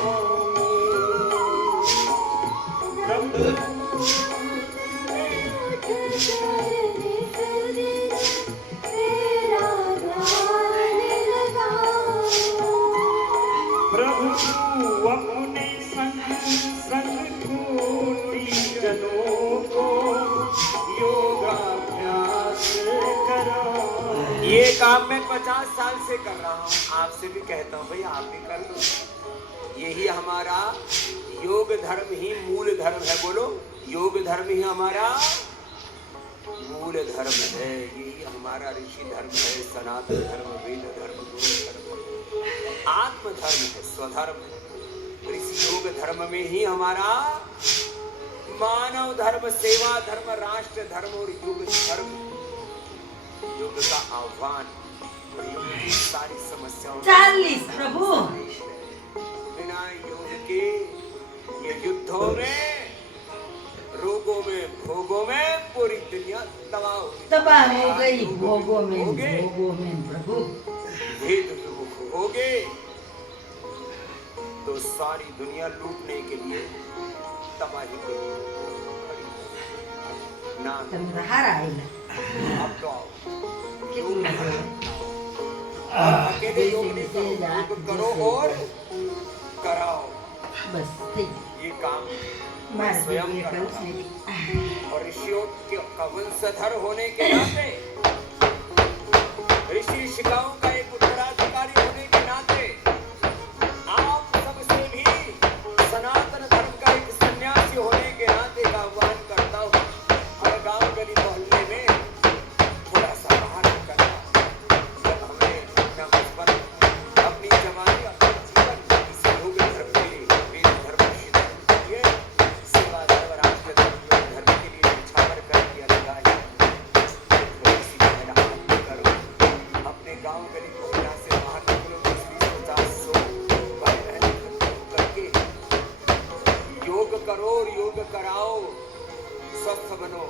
प्रभु तू अपने संग संग कोटि जनों को योगाभ्यास करा। ये काम मैं 50 साल से कर रहा हूँ, आपसे भी कहता हूँ भाई आप भी कर लो। यही हमारा योग धर्म ही मूल धर्म है। बोलो, योग धर्म ही हमारा मूल धर्म है। यही हमारा ऋषि धर्म है, सनातन धर्म, वेद धर्म, गुरु धर्म, आत्म धर्म है, स्वधर्म है। इस योग धर्म में ही हमारा मानव धर्म, सेवा धर्म, राष्ट्र धर्म और युग धर्म, युग का आह्वान और युग की सारी समस्याओं 40 પ્રભુ. बिना योग के ये युद्धों में, रोगों में, भोगों में पूरी दुनिया तबाह हो गई। તબાહ હો ગઈ ભોગો મેં પ્રભુ. भेद विमुख हो गए तो सारी दुनिया लूटने के लिए तबाही को खड़ी हो। ना તમે તો હારા આવેલા. अब तो आओ, કેટલું મજા. अकेले योग नहीं करो, योग करो और कराओ। બસ થઈ ગયું. ये काम મારે स्वयं બીજું એ करना કરવું જ નથી. और ऋषियों के का वंशधर होने के नाते, ऋषि ऋषिकाओं का एक उत्तराधिकारी होने के नाते आप सबसे भी सनातन धर्म का एक सन्यासी होने के नाते का आह्वान करता हूँ। हर गांव गली मोहल्ले में थोड़ा सा बाहर निकलना, करो और योग कराओ, स्वस्थ बनो,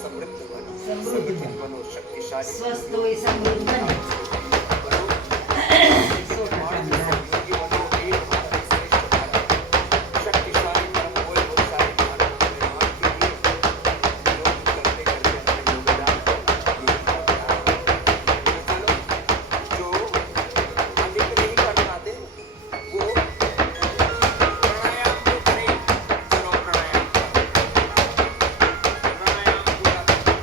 समृद्ध बनो, समृद्ध बनो, शक्तिशाली स्वस्थ હોય સમૃદ્ધ બને बनो, 100% વાત. योगी बनो, एक भारत श्रेष्ठ भारत, शक्तिशाली परम वैभवशाली भारत के निर्माण के लिए योग करते करते अपने योगदान चलो, जो अधिक नहीं कर पाते वो प्राणायाम तो करें, चलो प्राणायाम करो, प्राणायाम पूरा करो,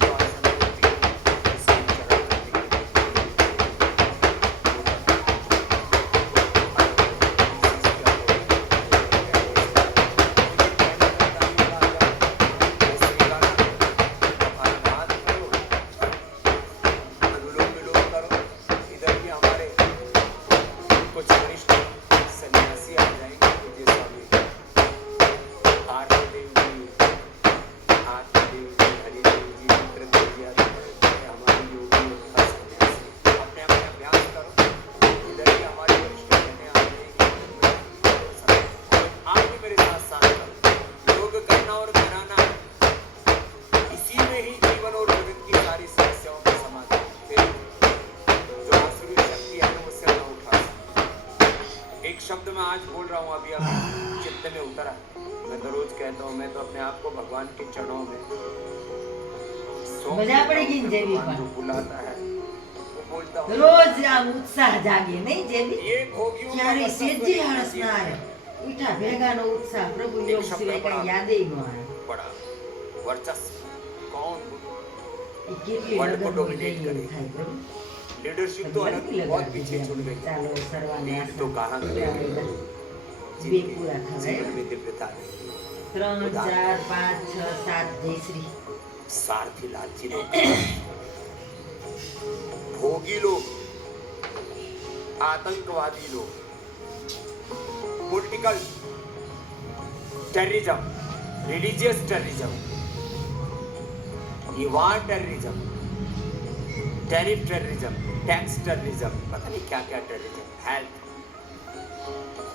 जो आसन होती है इसे चरण अनुलोम विलोम करो. इधर भी हमारे कुछ वरिष्ठ सन्यासी आ जाएंगे, पूज्य स्वामी आर्यदेव जी, आत्मदेव जी, हरिदेव जी, रुद्रदेव जी आदि हमारे योगी योद्धा सन्यासी. अपने अपने अभ्यास करो. इधर भी हमारे वरिष्ठ रहने आ जाएंगे. आप भी मेरे साथ साथ करो. योग करना और कराना, इसी में ही जीवन और जगत की सारी समस्याओं का समाधान. फिर जो आसुरी शक्ति है उससे न उठा सकते. एक शब्द मैं आज बोल रहा हूँ, अभी चित्त में उतरा. मैं तो रोज कहता हूँ, मैं तो अपने आप को भगवान के चरणों में सौंप मजा पड़ेगी इन देता हूँ. जेबी भगवान पर. जो बुलाता है वो बोलता हूँ. રોજ આમ ઉત્સાહ જાગે નહીં જેવી ये भोगियों का ક્યારે वर्चस्व સેજે नहीं આળસ ના આવે ઉઠા ભેગાનો ઉત્સાહ પ્રભુ યોગ સિવાય કઈ યાદે ન આવે बड़ा वर्चस्व कौन એ કેટલી વર્લ્ડ को લગન डोमिनेट થઈ करे. થાય પ્રભુ लीडरशिप तो अलग बहुत पीछे छूट गई. ચાલો સર્વાંગ लीड तो कहाँ બે जिनके પૂરા થવાય जीवन में दिव्यता नहीं. 3 4 5 6 7 જયશ્રી सारथी लालची लोग, भोगी लोग, आतंकवादी लोग, पॉलिटिकल टेररिज्म, रिलीजियस टेररिज्म, ये war terrorism, tariff terrorism, tax terrorism, पता नहीं क्या क्या टेररिज्म, हेल्थ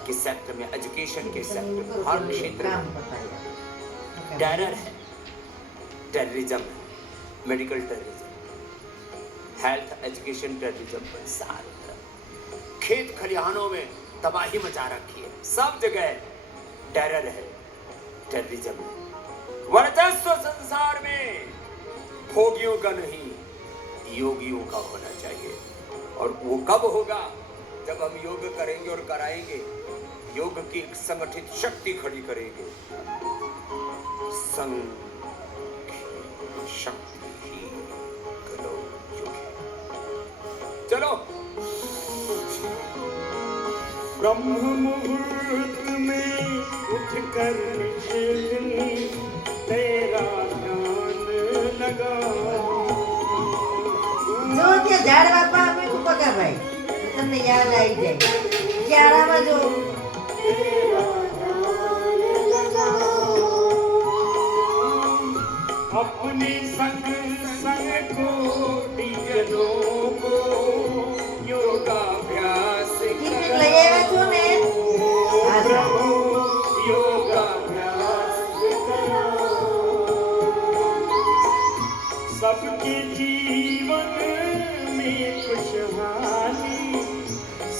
के सेक्टर में, एजुकेशन के सेक्टर में, हर क्षेत्र કામ में પતાવ્યા टेरर है, टेररिज्म है, medical terrorism, health education terrorism पर सारे तरफ. खेत खलिहानों में तबाही मचा रखी है, सब जगह टेरर है, टेररिज्म है. वर्चस्व संसार में भोगियों का नहीं, योगियों का होना चाहिए. और वो कब होगा? जब हम योग करेंगे और कराएंगे, योग की एक संगठित शक्ति खड़ी करेंगे. शक्ति ही करो योगी. चलो, ब्रह्म मुहूर्त में उठकर तेरा ध्यान लगा. જો ત્યાં ઝાડ બાપા અમે પગા ભાઈ તમને યાદ આવી જાય ક્યારામાં જો अपने संग संग कोटि जनों को योगाभ्यास ટિકિટ લઈ આવ્યા છો ને હા સર. योगाभ्यास सबके जीवन में खुशहाली,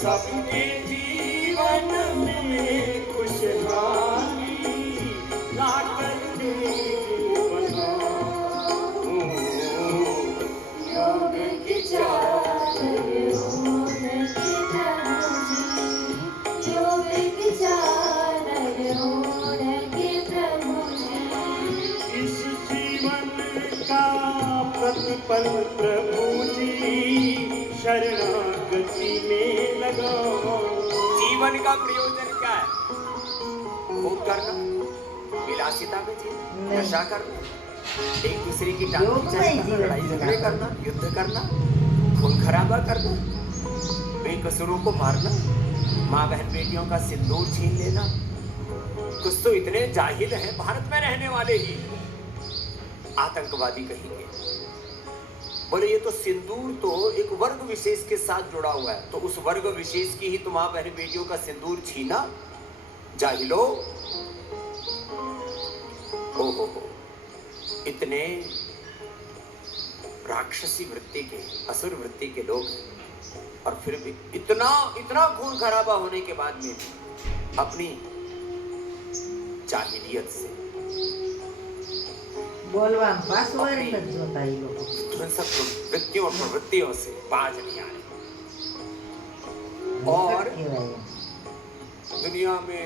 सबके जीवन में खुशहाली लाकर योग की चादर ओढ़ के प्रभु जी, योग की चादर ओढ़ के प्रभु जी. इस जीवन का प्रतिपल प्रभु जी शरणागति में लगाओ. जीवन का प्रयोजन क्या है? भोग करना, विलासिता में जीना, नशा करना, एक दूसरे की टांग योग खींचना, में जीवन लड़ाई झगड़े जीना. करना, युद्ध करना, खून खराबा करना, बेकसूरों को मारना, माँ बहन बेटियों का सिंदूर छीन लेना. कुछ तो इतने जाहिल हैं भारत में रहने वाले ही, आतंकवादी कहेंगे. बोले ये तो सिंदूर तो एक वर्ग विशेष के साथ जुड़ा हुआ है, तो उस वर्ग विशेष की ही तुम आप बहन बेटियों का सिंदूर छीना, जाहिलो। हो, इतने राक्षसी वृत्ति के, असुर वृत्ति के लोग हैं, और फिर भी इतना इतना खून खराबा होने के बाद में अपनी जाहिलियत से, बोलवा बस वारी मत जोता ही लोग सब वृत्तियों और प्रवृत्तियों से बाज नहीं आ रहे। और दुनिया में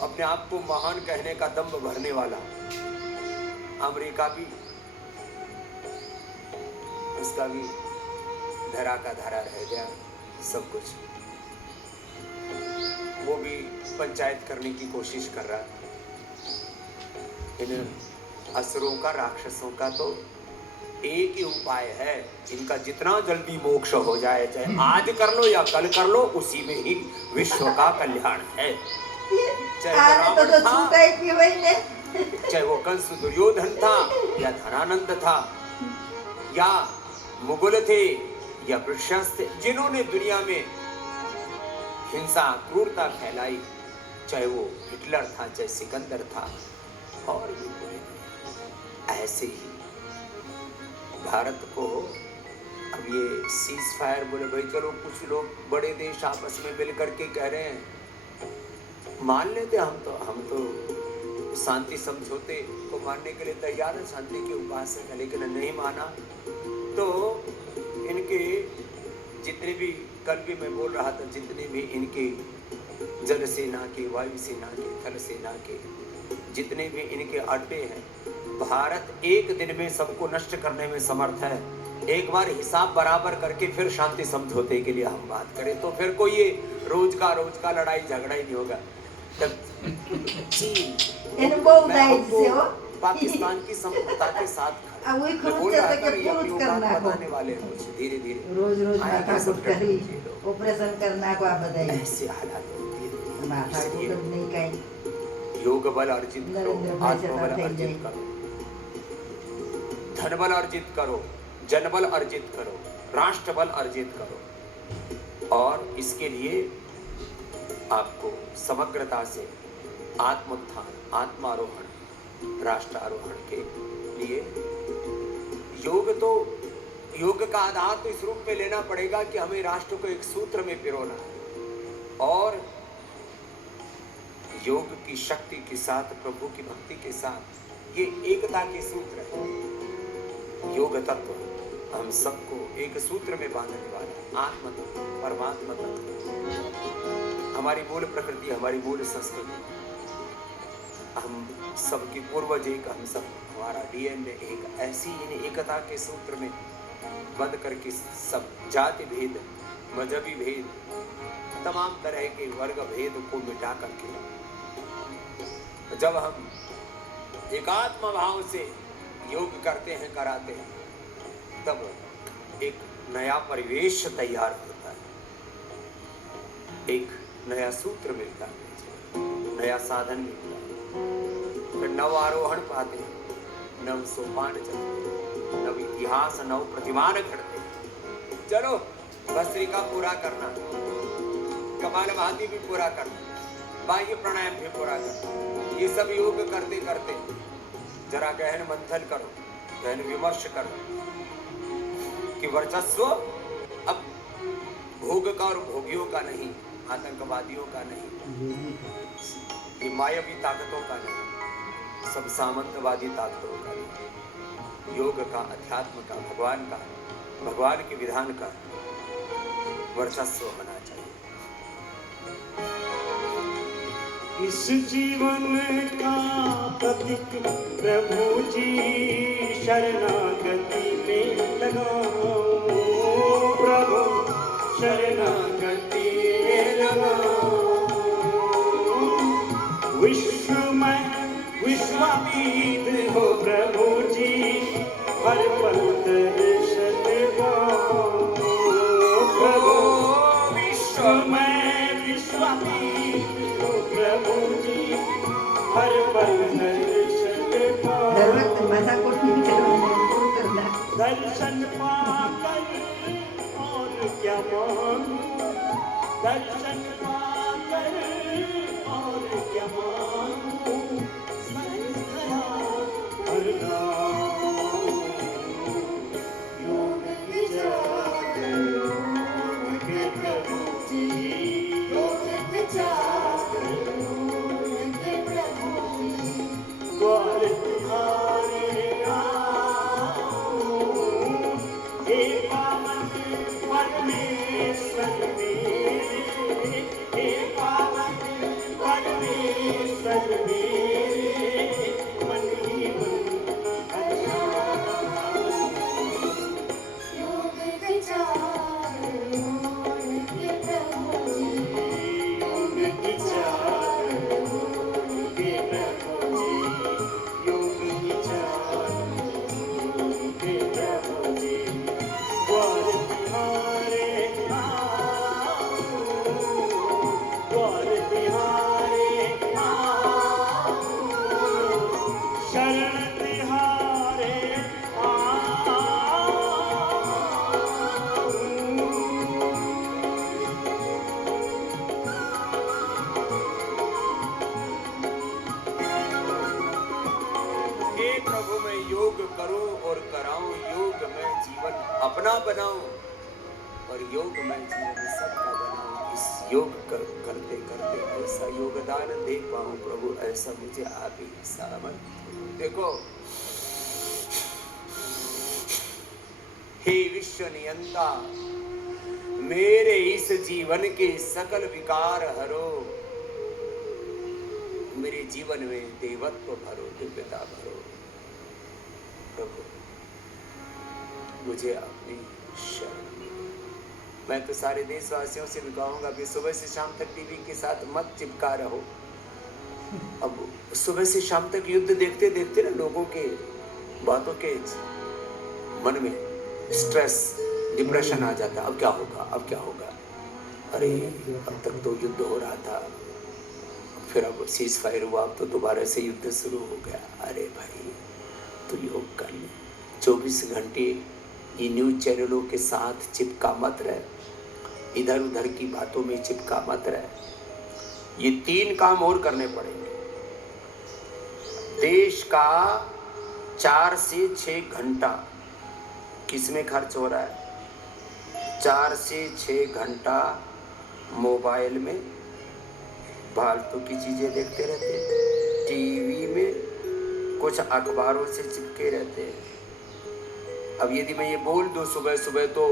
अपने आप को महान कहने का दम्भ भरने वाला अमेरिका भी, उसका भी धरा का धरा रह गया सब कुछ। वो भी पंचायत करने की कोशिश कर रहा है। इन असुरों का, राक्षसों का तो एक ही उपाय है, इनका जितना जल्दी मोक्ष हो जाए, चाहे आज कर लो या कल कर लो, उसी में ही विश्व का कल्याण है। चाहे वो रावण था, चाहे वो कंस दुर्योधन था, या धनानंद था, या मुगल थे, या प्रशस्त थे, जिन्होंने दुनिया में हिंसा क्रूरता फैलाई, चाहे वो हिटलर था, चाहे सिकंदर था, और भी ऐसे ही भारत को अब ये सीज फायर बोले, भाई चलो कुछ लोग बड़े देश आपस में मिल करके कह रहे हैं, मान लेते हम तो शांति समझौते को मानने के लिए तैयार है, शांति के उपासक है, लेकिन नहीं माना तो इनके जितने भी, कल भी मैं बोल रहा था, जितने भी इनके जल सेना के, वायु सेना के, थल सेना के जितने भी इनके अड्डे हैं, भारत एक दिन में सबको नष्ट करने में समर्थ है। एक बार हिसाब बराबर करके फिर शांति समझौते के लिए हम बात करें, तो फिर कोई ये रोज का लड़ाई झगड़ा ही नहीं होगा। तब चीन पाकिस्तान की संप्रभुता के साथ बताने वाले हैं कुछ धीरे धीरे रोज ऑपरेशन करना को ऐसे हालात योग बल अर्जित करो, आत्म बल अर्जित करो, धन बल अर्जित करो, जन बल अर्जित करो, राष्ट्र बल अर्जित करो, और इसके लिए आपको समग्रता से आत्मोत्थान, आत्मारोहण, राष्ट्रारोहण के लिए योग का आधार तो इस रूप में लेना पड़ेगा कि हमें राष्ट्र को एक सूत्र में पिरोना है, और योग की शक्ति के साथ, प्रभु की भक्ति के साथ, ये एकता के सूत्र है। योग तत्व हम सबको एक सूत्र में बांधने वाला आत्म तत्व, परमात्मा तत्व, हमारी मूल प्रकृति, हमारी मूल संस्कृति, हम सबकी पूर्वज एक, हम सब, हमारा डीएनए एक, ऐसी इन एकता के सूत्र में बंद करके सब जाति भेद, मजहबी भेद, तमाम तरह के वर्ग भेद को मिटा करके जब हम एकात्म भाव से योग करते हैं, कराते हैं, तब एक नया परिवेश तैयार होता है, एक नया सूत्र मिलता है, नया साधन मिलता है, फिर नव आरोहण पाते हैं, नव सोपान चलते, नव इतिहास, नव प्रतिमान घड़ते हैं। चलो भस्त्रिका पूरा करना, कपालभाति भी पूरा करना, बाह्य प्राणायाम भी पूरा करना, ये सब योग करते करते जरा गहन मंथन करो, गहन विमर्श करो कि वर्चस्व अब भोग का और भोगियों का नहीं, आतंकवादियों का नहीं, ये मायावी ताकतों का नहीं, सब सामंतवादी ताकतों का नहीं, योग का, अध्यात्म का, भगवान के विधान का वर्चस्व होना चाहिए। इस जीवन का प्रतीक प्रभु जी शरणागति में लगाओ, प्रभु शरणागति में लगाओ, विश्व में विश्वातीत हो प्रभु जी, हर पल दर्शन पाओ, प्रभु विश्व में विश्वातीत हो प्रभु जी, हर पल दर्शन पाओ। दर वक्त मजाक नहीं करना। दर्शन पाकर और क्या मांगू, दर्शन पाकर और क्या मांगू, मन धरा भरना योग विचार के प्रभु जी, योग विचार के प्रभु जी। द्वार तुम्हारे आऊं, हे पावन परमेश्वर मेरे, हे पावन परमेश्वर मेरे, मन ही मन योग विचार के प्रभु जी, योग विचार के प्रभु जी, योग विचार के प्रभु जी। द्वार तुम्हारे आऊं, द्वार तुम्हारे आऊं, शरण तिहारे आऊं। हे प्रभु मैं योग करूं और कराऊं, योग मैं जीवन अपना बनाऊं और योग मैं जीवन सबका बनाऊं। इस योग करते करते ऐसा योगदान दे पाऊं प्रभु, ऐसा मुझे आप ही सामर्थ दो। देखो हे विश्व नियंता, मेरे इस जीवन के सकल विकार हरो, मेरे जीवन में देवत्व भरो, दिव्यता भरो प्रभु, मुझे अपनी शरण दो। मैं तो सारे देशवासियों से भी कहूंगा कि सुबह से शाम तक टीवी के साथ मत चिपका रहो। अब सुबह से शाम तक युद्ध देखते देखते ना लोगों के बातों के मन में स्ट्रेस डिप्रेशन आ जाता। अब क्या होगा, अब क्या होगा, अरे अब तक तो युद्ध हो रहा था, फिर अब सीज फायर हुआ, अब तो दोबारा से युद्ध शुरू हो गया। अरे भाई तू योग कर ले, 24 घंटे ये न्यूज चैनलों के साथ चिपका मत रहे, इधर उधर की बातों में चिपका मत रहे। ये 3 काम और करने पड़ेंगे। देश का 4 से 6 घंटा किसमें खर्च हो रहा है? 4 से 6 घंटा मोबाइल में फालतू की चीजें देखते रहते हैं, टीवी में कुछ अखबारों से चिपके रहते हैं। अब यदि मैं ये बोल दूं सुबह सुबह, तो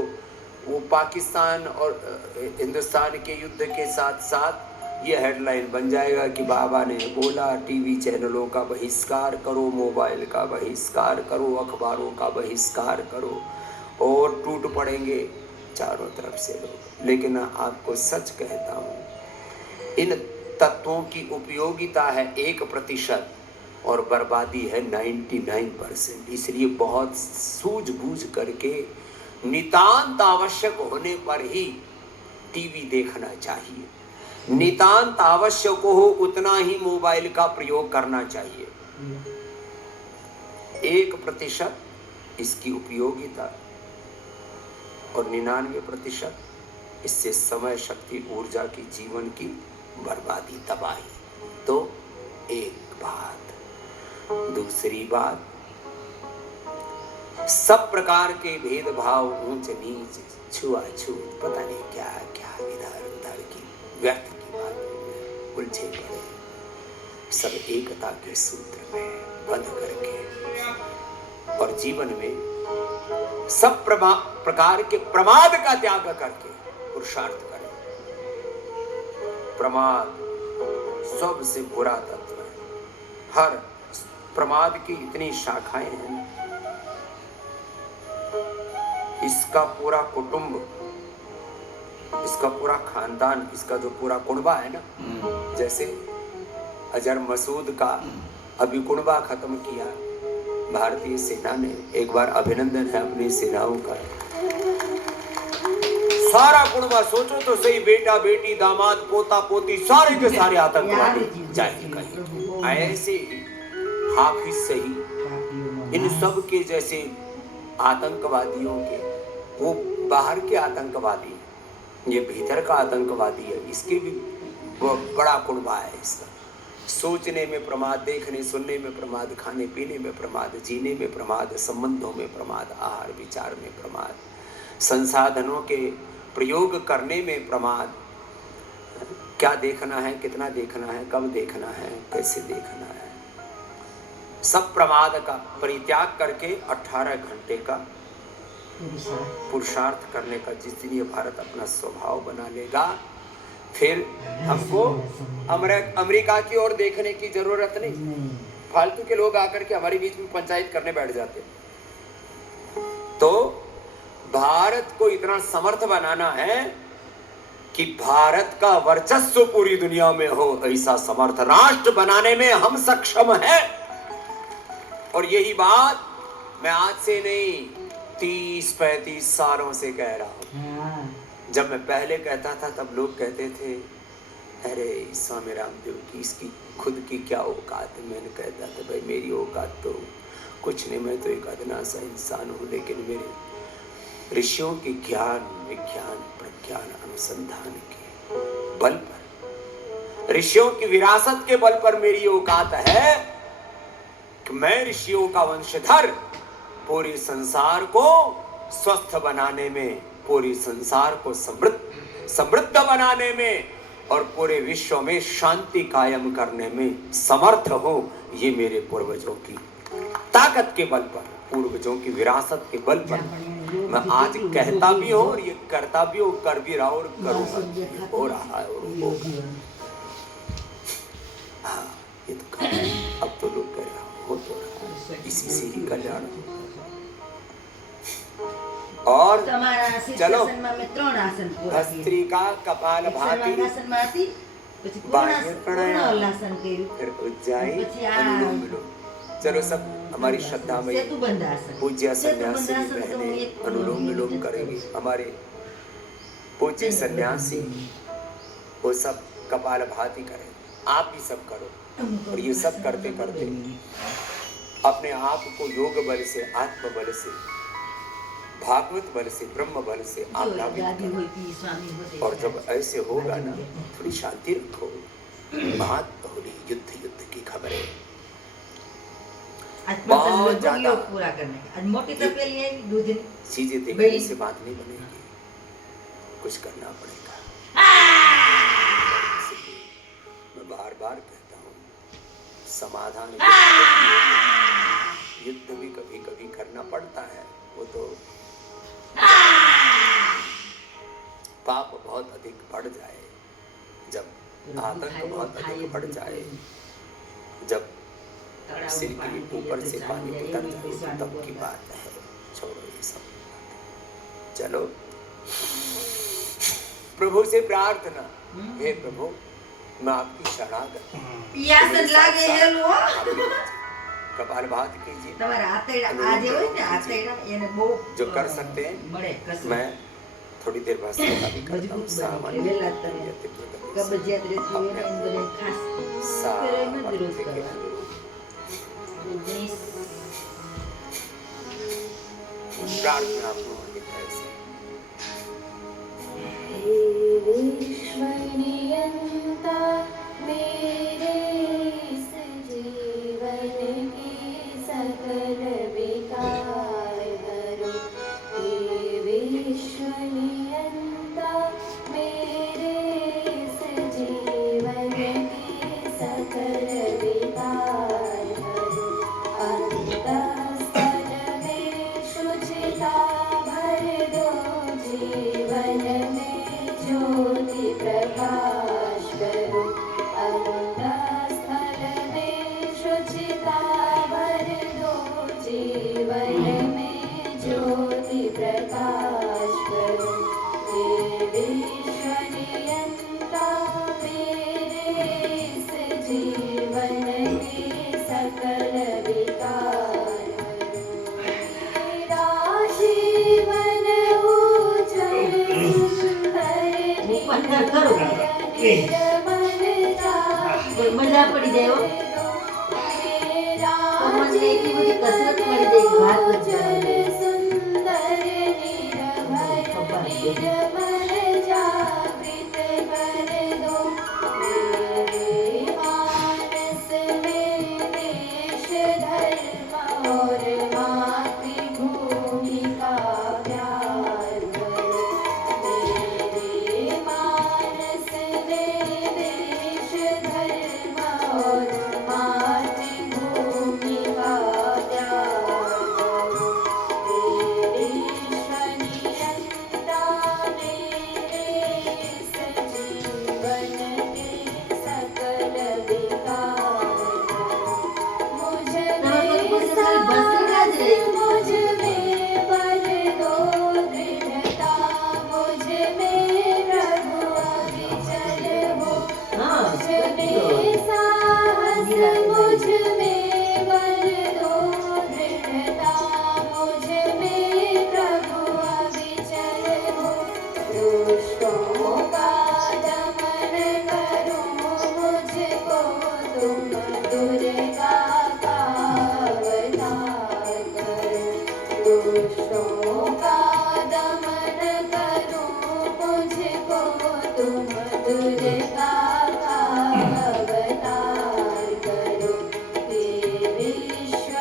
वो पाकिस्तान और हिंदुस्तान के युद्ध के साथ साथ ये हेडलाइन बन जाएगा कि बाबा ने बोला टीवी चैनलों का बहिष्कार करो, मोबाइल का बहिष्कार करो, अखबारों का बहिष्कार करो, और टूट पड़ेंगे चारों तरफ से लोग। लेकिन आपको सच कहता हूँ, इन तत्वों की उपयोगिता है 1% और बर्बादी है 99%। इसलिए बहुत सूझबूझ करके नितांत आवश्यक होने पर ही टीवी देखना चाहिए, नितांत आवश्यक हो उतना ही मोबाइल का प्रयोग करना चाहिए। 1% इसकी उपयोगिता और 99% इससे समय, शक्ति, ऊर्जा की जीवन की बर्बादी, तबाही। तो एक बात। दूसरी बात, सब प्रकार के भेदभाव, ऊंच नीच, छुआछूत, पता नहीं क्या क्या इधर उधर की व्यर्थ की बातों में उलझे पड़े, सब एकता के सूत्र में बंध करके और जीवन में सब प्रकार के प्रमाद का त्याग करके पुरुषार्थ करें। प्रमाद सबसे बुरा तत्व है। हर प्रमाद की इतनी शाखाएं हैं, इसका पूरा कुटुंब, इसका पूरा खानदान, इसका जो पूरा कुनबा है ना, जैसे अजर मसूद का अभी कुनबा खत्म किया भारतीय सेना ने। एक बार अभिनंदन है अपनी सेनाओं का। सारा कुनबा, सोचो तो सही, बेटा बेटी, दामाद, पोता पोती, सारे के सारे आतंकवादी जाहिर कहीं। ऐसे ही हाफिज सही, इन सब के जैसे आतंकवादियों के, वो बाहर के आतंकवादी हैं, ये भीतर का आतंकवादी है, इसके भी वो बड़ा कुड़बा है इसका। सोचने में प्रमाद, देखने सुनने में प्रमाद, खाने पीने में प्रमाद, जीने में प्रमाद, संबंधों में प्रमाद, आहार विचार में प्रमाद, संसाधनों के प्रयोग करने में प्रमाद, क्या देखना है, कितना देखना है, कब देखना है, कैसे देखना है, सब प्रमाद का परित्याग करके 18 घंटे का पुरुषार्थ करने का जिस दिन ये भारत अपना स्वभाव बना लेगा, फिर हमको अमेरिका की ओर देखने की जरूरत नहीं। फालतू के लोग आकर के हमारे बीच में पंचायत करने बैठ जाते। तो भारत को इतना समर्थ बनाना है कि भारत का वर्चस्व पूरी दुनिया में हो, ऐसा समर्थ राष्ट्र बनाने में हम सक्षम हैं। और यही बात मैं आज से नहीं 30-35 सालों से कह रहा हूं। जब मैं पहले कहता था तब लोग कहते थे अरे स्वामी रामदेव की इसकी खुद की क्या औकात है। मैंने कहता था भाई मेरी औकात तो कुछ नहीं, मैं तो एक अदना सा इंसान हूँ, लेकिन मेरे ऋषियों के ज्ञान विज्ञान प्रज्ञान अनुसंधान के बल पर, ऋषियों की विरासत के बल पर मेरी औकात है कि मैं ऋषियों का वंशधर पूरे संसार को स्वस्थ बनाने में, पूरे संसार को समृद्ध बनाने में और पूरे विश्व में शांति कायम करने में समर्थ हो। ये मेरे पूर्वजों की ताकत के बल पर, पूर्वजों की विरासत के बल पर मैं आज कहता भी हूँ और ये करता भी हूँ, कर भी रहा और करूँगा, हो रहा है और होगा। हाँ ये तो अब तो लोग कर रहा हो तो रहा है, इसी से ही कल्याण होगा। और चलो भस्त्रिका कपाल भाती बाह्य प्राणायाम फिर उज्जाई अनुलोम विलोम। चलो सब हमारी श्रद्धा में पूज्य सन्यासी बहनें अनुलोम विलोम करेंगे। हमारे पूज्य सन्यासी वो सब कपाल भाती करेंगे, आप भी सब करो। और ये सब करते करते अपने आप को योग बल से, आत्म बल से, भागवत बल से, ब्रह्म बल से आप नावित करो। और जब ऐसे होगा ना, थोड़ी शांति रखो। बात होली युद्ध की खबरें बहुत ज्यादा चीजें देखने से बात नहीं बनेगी, कुछ करना पड़ेगा। मैं बार बार कहता हूँ समाधान युद्ध भी कभी कभी करना पड़ता है। वो तो पाप बहुत अधिक बढ़ जाए, जब आतंक बहुत अधिक बढ़ जाए, जब सिर के ऊपर से पानी उतर जाए तो तब की बात है। छोड़ो ये सब। चलो प्रभु से प्रार्थना, हे प्रभु मैं आपकी शरणागत कपाल भात कीजिए। जो कर सकते हैं, मैं थोड़ी देर बाद भी करता हूँ। सामान्य प्रार्थना विश्वनियंता मेरे इस जीवन की सकल विकार हरो। हे विश्वनियंता मेरे इस जीवन की सकल विकार हरो। अंतःस्थल में शुचिता भर दो, जीवन में ज्योति प्रकाश करो। अंतःस्थल में शुचिता भर दो, जीवन में ज्योति प्रकाश करो। हे विश्वनियंता मेरे इस जीवन के सकल विकार मेरा जीवन उज्जवल मजा पड़ी जाए समझने की मुझे कसरत पड़ी जाएगी। निर्मल जागृत कर दो मेरे मानस में देश धर्म और मातृभूमि का प्यार करो मेरे मानस में देश धर्म और मातृभूमि का प्यार करो मेरे ईश्वरीयता मेरे सजीवन के सकल विकार मुझ में बल दो दृढ़ता मुझ में प्रभु अविचल हो मुझ में साहस मुझ में बल दो दृढ़ता मुझ में प्रभु अविचल हो दुष्टों का दमन करो मुझको तुम दुर्गा का अवतार करो दुष्टों का दमन करो मुझको तुम दुर्गा का अवतार करो हे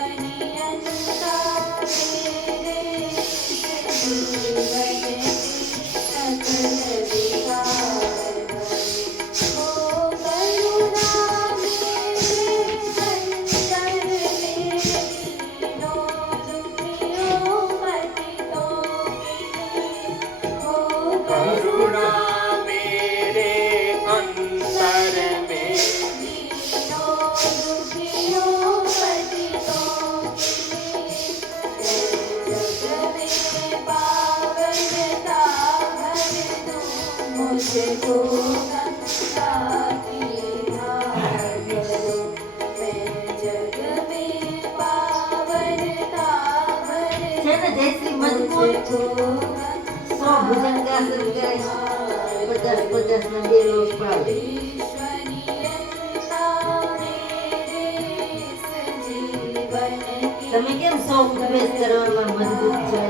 विश्वनियंता मेरे जीवन के सकल विकार करो ओ करुणा मेरे संकर में दीनों दुखियों पतितों के लिए ओ करुणा मेरे अंतर में दीनों दुखियों पतितों के लिए जग में पावनता भर दो मुझको गंगा की धार करो मैं जग में पावनता भर છે ને જયશ્રી મજબૂત मुझको 100 ભુજંગાસન કરાય 50 ના 2 લોટ પાડે ईश्वरीयता मेरे इस जीवन की તમે કેમ 100 અભ્યાસ કરવામાં મજબૂત છે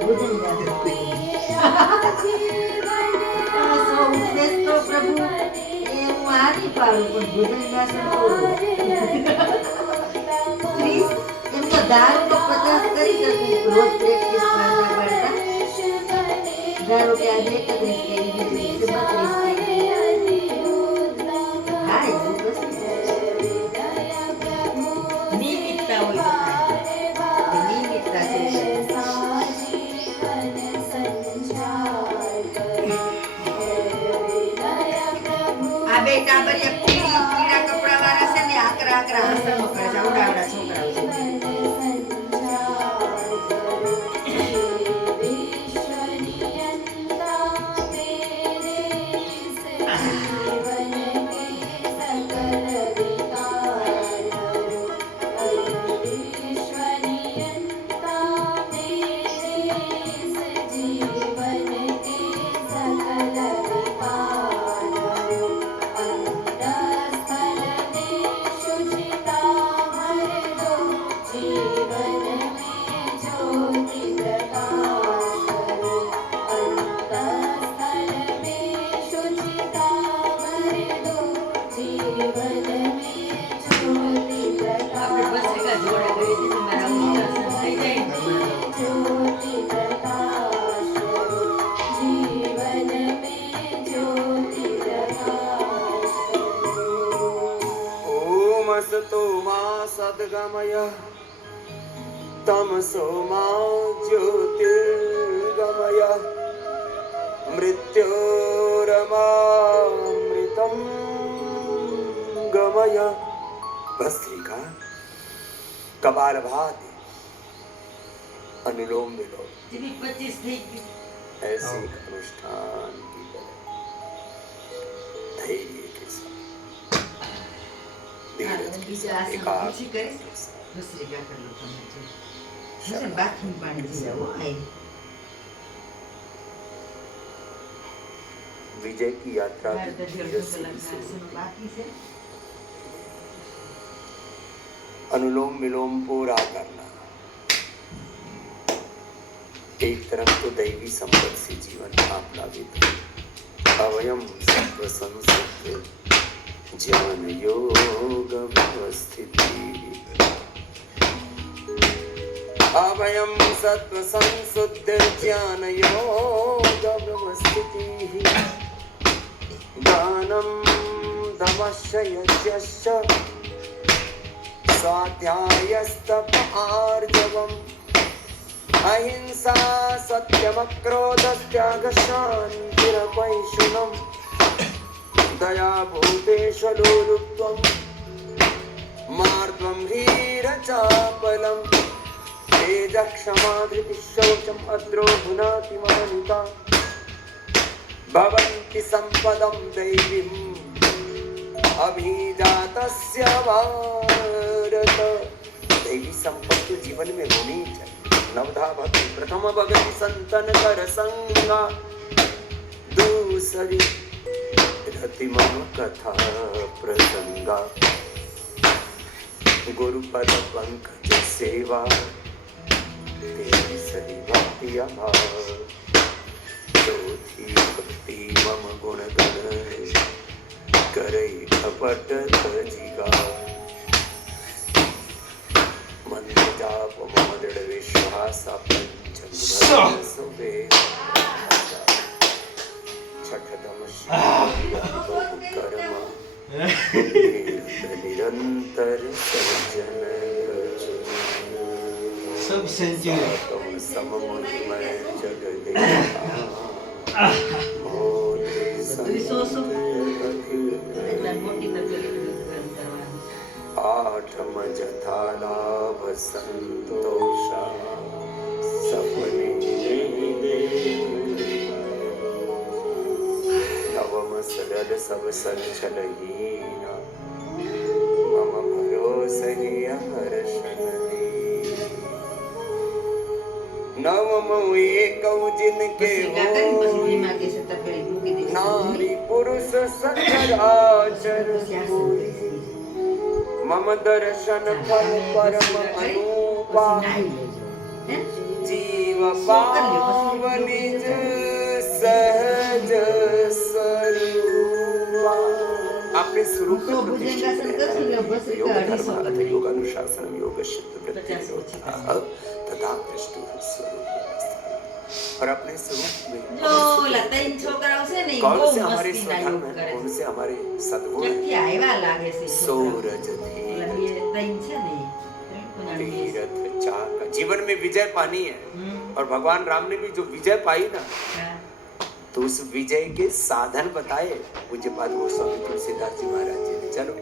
ભુજંગાસન मेरा जीवन 100 અભ્યાસ તો પ્રભુ એ હું આ નહીં પાડું પણ ભુજંગાસન તો પ્લીઝ એમ તો ધારો તો 50 કરી શકું રોજ પ્રેક્ટિસ કરતા કરતા ધારો કે આજે 31 કરી દીધી 32 કરી હા એવું કશું નિયમિતતા હોય બધાને. નિયમિતતા છે આ બે ટાબરિયા પીળા કપડા વાળા છે ને આકરા આશ્રમો કરે છે આવડા છોકરાઓ છે ओमसतो मा सद्गमय तमसो मा ज्योतिर्गमय मृत्योरमामृतं गमय भस्त्रिका कपालभाति अनुलोम विलोम જેવી 25 થઈ ગઈ ऐसे एक अनुष्ठान की तरह धैर्य के साथ धीरज के બીજા साथ આસન एकाग्र પછી કરે के साथ દૂસરી કા કર લો તમે જો હું બાથરૂમ પાણી પી જાવ આઈ विजय की यात्रा મારે भी તો धीरज જેવું से ही કલાક शुरू આસન બાકી છે अनुलोम विलोम पूरा करना एक तरफ तो दैवी संपत्ति से जीवन आप्लावित, अवयम सत्व संसुद्ध ज्ञान योग व्यवस्थिति, अवयम सत्व संसुद्ध ज्ञान योग व्यवस्थिति, दानम दमस्य यज्ञस्य स्वाध्यायस्तप आर्जवम्, अहिंसा सत्यमक्रोधस्त्यागः शान्तिरपैशुनम्, दया भूतेषु लोलुप्त्वम्, मार्द्वं ह्रीरचापलम्, तेजः क्षमा धृतिः शौचम् अद्रोहुनातिमानिता, भवन्ति सम्पदं दैवीम् अभिजातस्य भारत। दैवी संपत्ति जीवन में होनी चाहिए। नवधा भक्ति प्रथम भक्ति संतन कर संगा, दूसरी रति मम कथा प्रसंगा, गुरुपद पंकज सेवा, तीसरी भक्ति अभाव, चौथी भक्ति मम गुण गण करे कपट तजिगा, मंत्र जाप मम दृढ़ विश्वास, पंचम भजन सुवेद, छठम कर्म निरंतर सज्जन, सब संजय तुम सममय जगदेव, आठम जथालाभ संतोषा सपने, नवम सरल सब संचलहीना, मम भरोसहि हर्षण दे, नवम एकौ जिनके हो नारी पुरुष सचराचर, मम दर्शन फल परम अनुपा, जीव पावन निज सहज स्वरूपा। अपने स्वरूप में प्रतिष्ठित रहना, योग धर्म अथ योग अनुशासन योग सिद्ध प्रतिष्ठा तथा दृष्टि स्वरूप, और अपने स्वरूप में कौन से हमारे स्वधर्म है, कौन से हमारे सद्गुण हैं, सूरज तीरथ चाक, जीवन में विजय पानी है। और भगवान राम ने भी जो विजय पाई ना, तो उस विजय के साधन बताए पूज्यपाद गोस्वामी तुलसीदास जी महाराज जी ने। चलो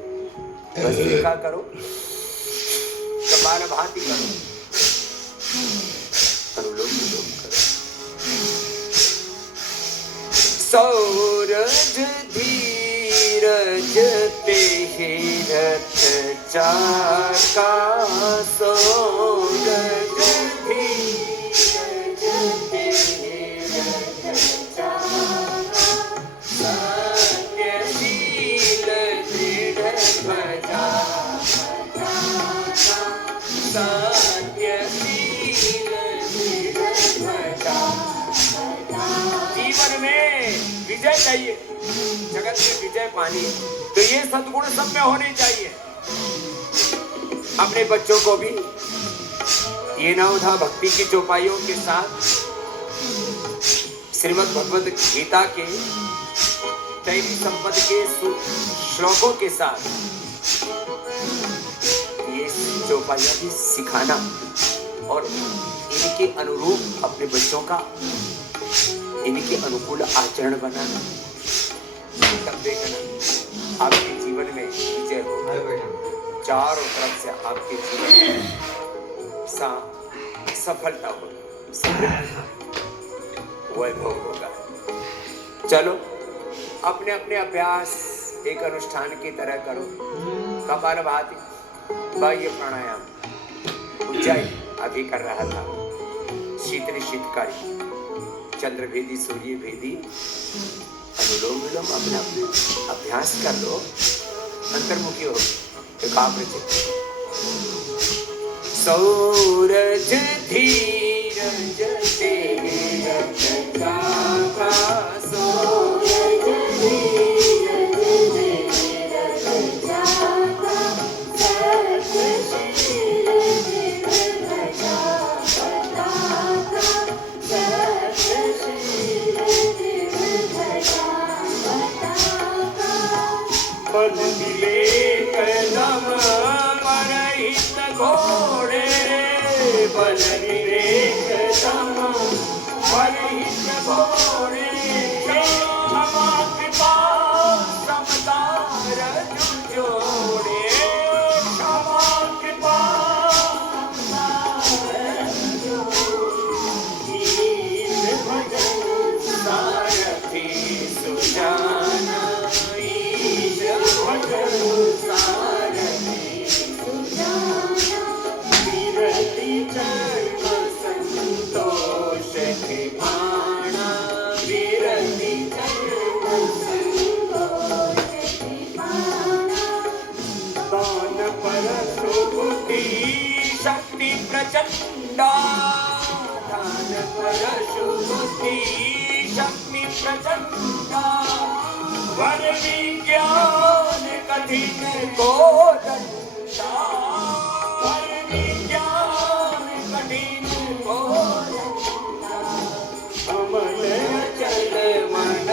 बस देखा करो, कपालभाति करो, अनुलोम विलोम करो। सूरज धीरज ते रथ चाका, सूरज धीरज ते रथ चाका, सत्यशील दृढ़ ध्वजा, सत्यशील दृढ़ ध्वजा। जीवन में विजय चाहिए, जगत में विजय पानी, तो ये सद्गुण सब में होने चाहिए। अपने बच्चों को भी ये नवधा भक्ति की चौपाइयों के साथ श्रीमद् भगवद गीता के दैवी संपद के श्लोकों के साथ ये चौपाइयां भी सिखाना और इनके अनुरूप अपने बच्चों का इनके अनुकूल आचरण बनाना, तब देखना आपके जीवन में विजय होगा। चारों तरफ से आपके जीवन में सफलता होगी, वैभव होगा। चलो अपने अपने अभ्यास एक अनुष्ठान की तरह करो। कपालभाति, बाह्य प्राणायाम ऊंचाई अभी कर रहा था, शीतली शीतकारी, चंद्रभेदी सूर्य भेदी, अनुलोम विलोम अपना अभ्यास कर लो, अंतर्मुखी हो, एकाग्र चित्त। सूरज धीरज जते रथ चाका सो बल मिले कदम परहित घोड़े बल मिले कदम परहित घोड़े क्षमा कृपा समदार जोड़े क्षमा कृपा गीत भजन सारथी सुजाना शक्ति प्रचंडा दान परशुद्धि शक्ति प्रचंडा वर विज्ञान कठिन को दंडा वर विज्ञान कठिन को दंडा अमल चल मन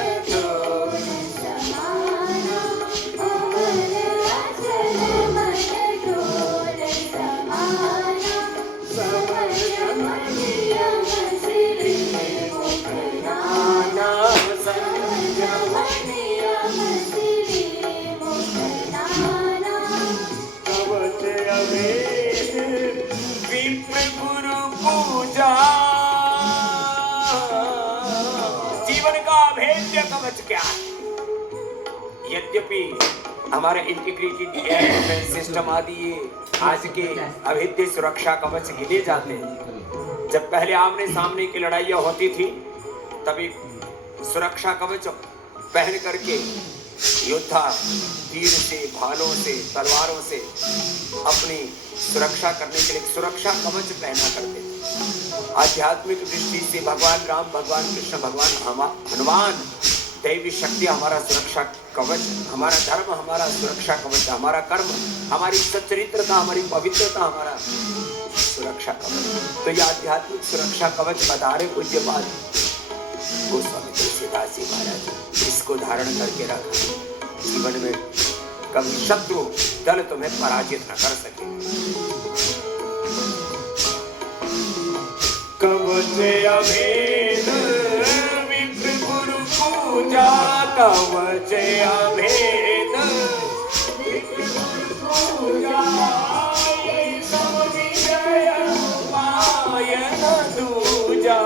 जीवन का अभेद्य कवच क्या है? यद्यपि हमारे इंटीग्रेटेड एयर डिफेंस सिस्टम आदि ये आज के अभेद्य सुरक्षा कवच गिने जाते हैं। जब पहले आमने सामने की लड़ाइयाँ होती थी तभी सुरक्षा कवच पहन करके योद्धा तीर से भालों से तलवारों से अपनी सुरक्षा करने के लिए सुरक्षा कवच पहना करते थे। आध्यात्मिक दृष्टि से भगवान राम भगवान कृष्ण भगवान हनुमान दैवी शक्ति हमारा सुरक्षा कवच, हमारा धर्म हमारा सुरक्षा कवच, हमारा कर्म हमारी सच्चरित्रता हमारी पवित्रता हमारा सुरक्षा कवच। तो ये आध्यात्मिक सुरक्षा कवच बता रहे पूज्यपाद गोस्वामी तुलसीदास जी महाराज, इसको धारण करके रखा। जीवन में कभी शत्रु दल तुम्हें पराजित न कर सके। कवच अभेद विप्र गुरु पूजा, कवच अभेद विप्र गुरु पूजा, पायन दूजा।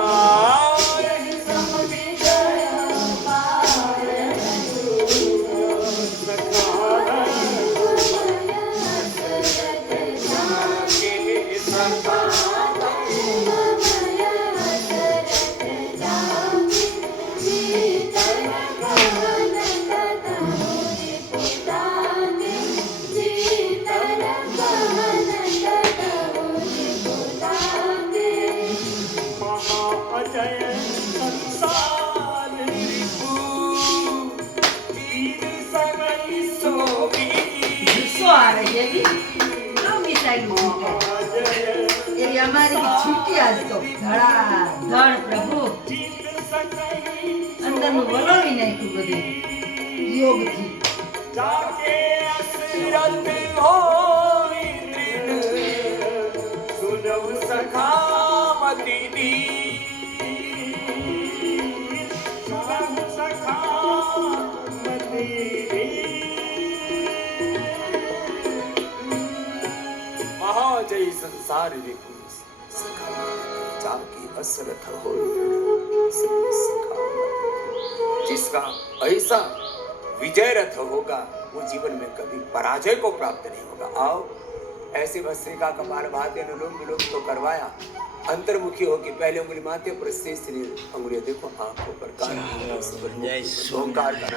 हमारी छुट्टी आज तो धड़ प्रभु अंदर નું વલોવી નાખ્યું બધું યોગ થી जाके असरत होई दृढ़, सुनव सखामति दी, सुनव सखामति दी। महाजय संसार विपुल जाके असरत होई दृढ़, जिसका ऐसा विजय रथ होगा वो जीवन में कभी पराजय को प्राप्त नहीं होगा। आओ ऐसे भस्त्रिका कपाल भाते अनुलोम विलोम तो करवाया, अंतर्मुखी होकर पहले उंगली माथे पर शेष अंगुलियां देखो आंखों पर, कान ओंकार का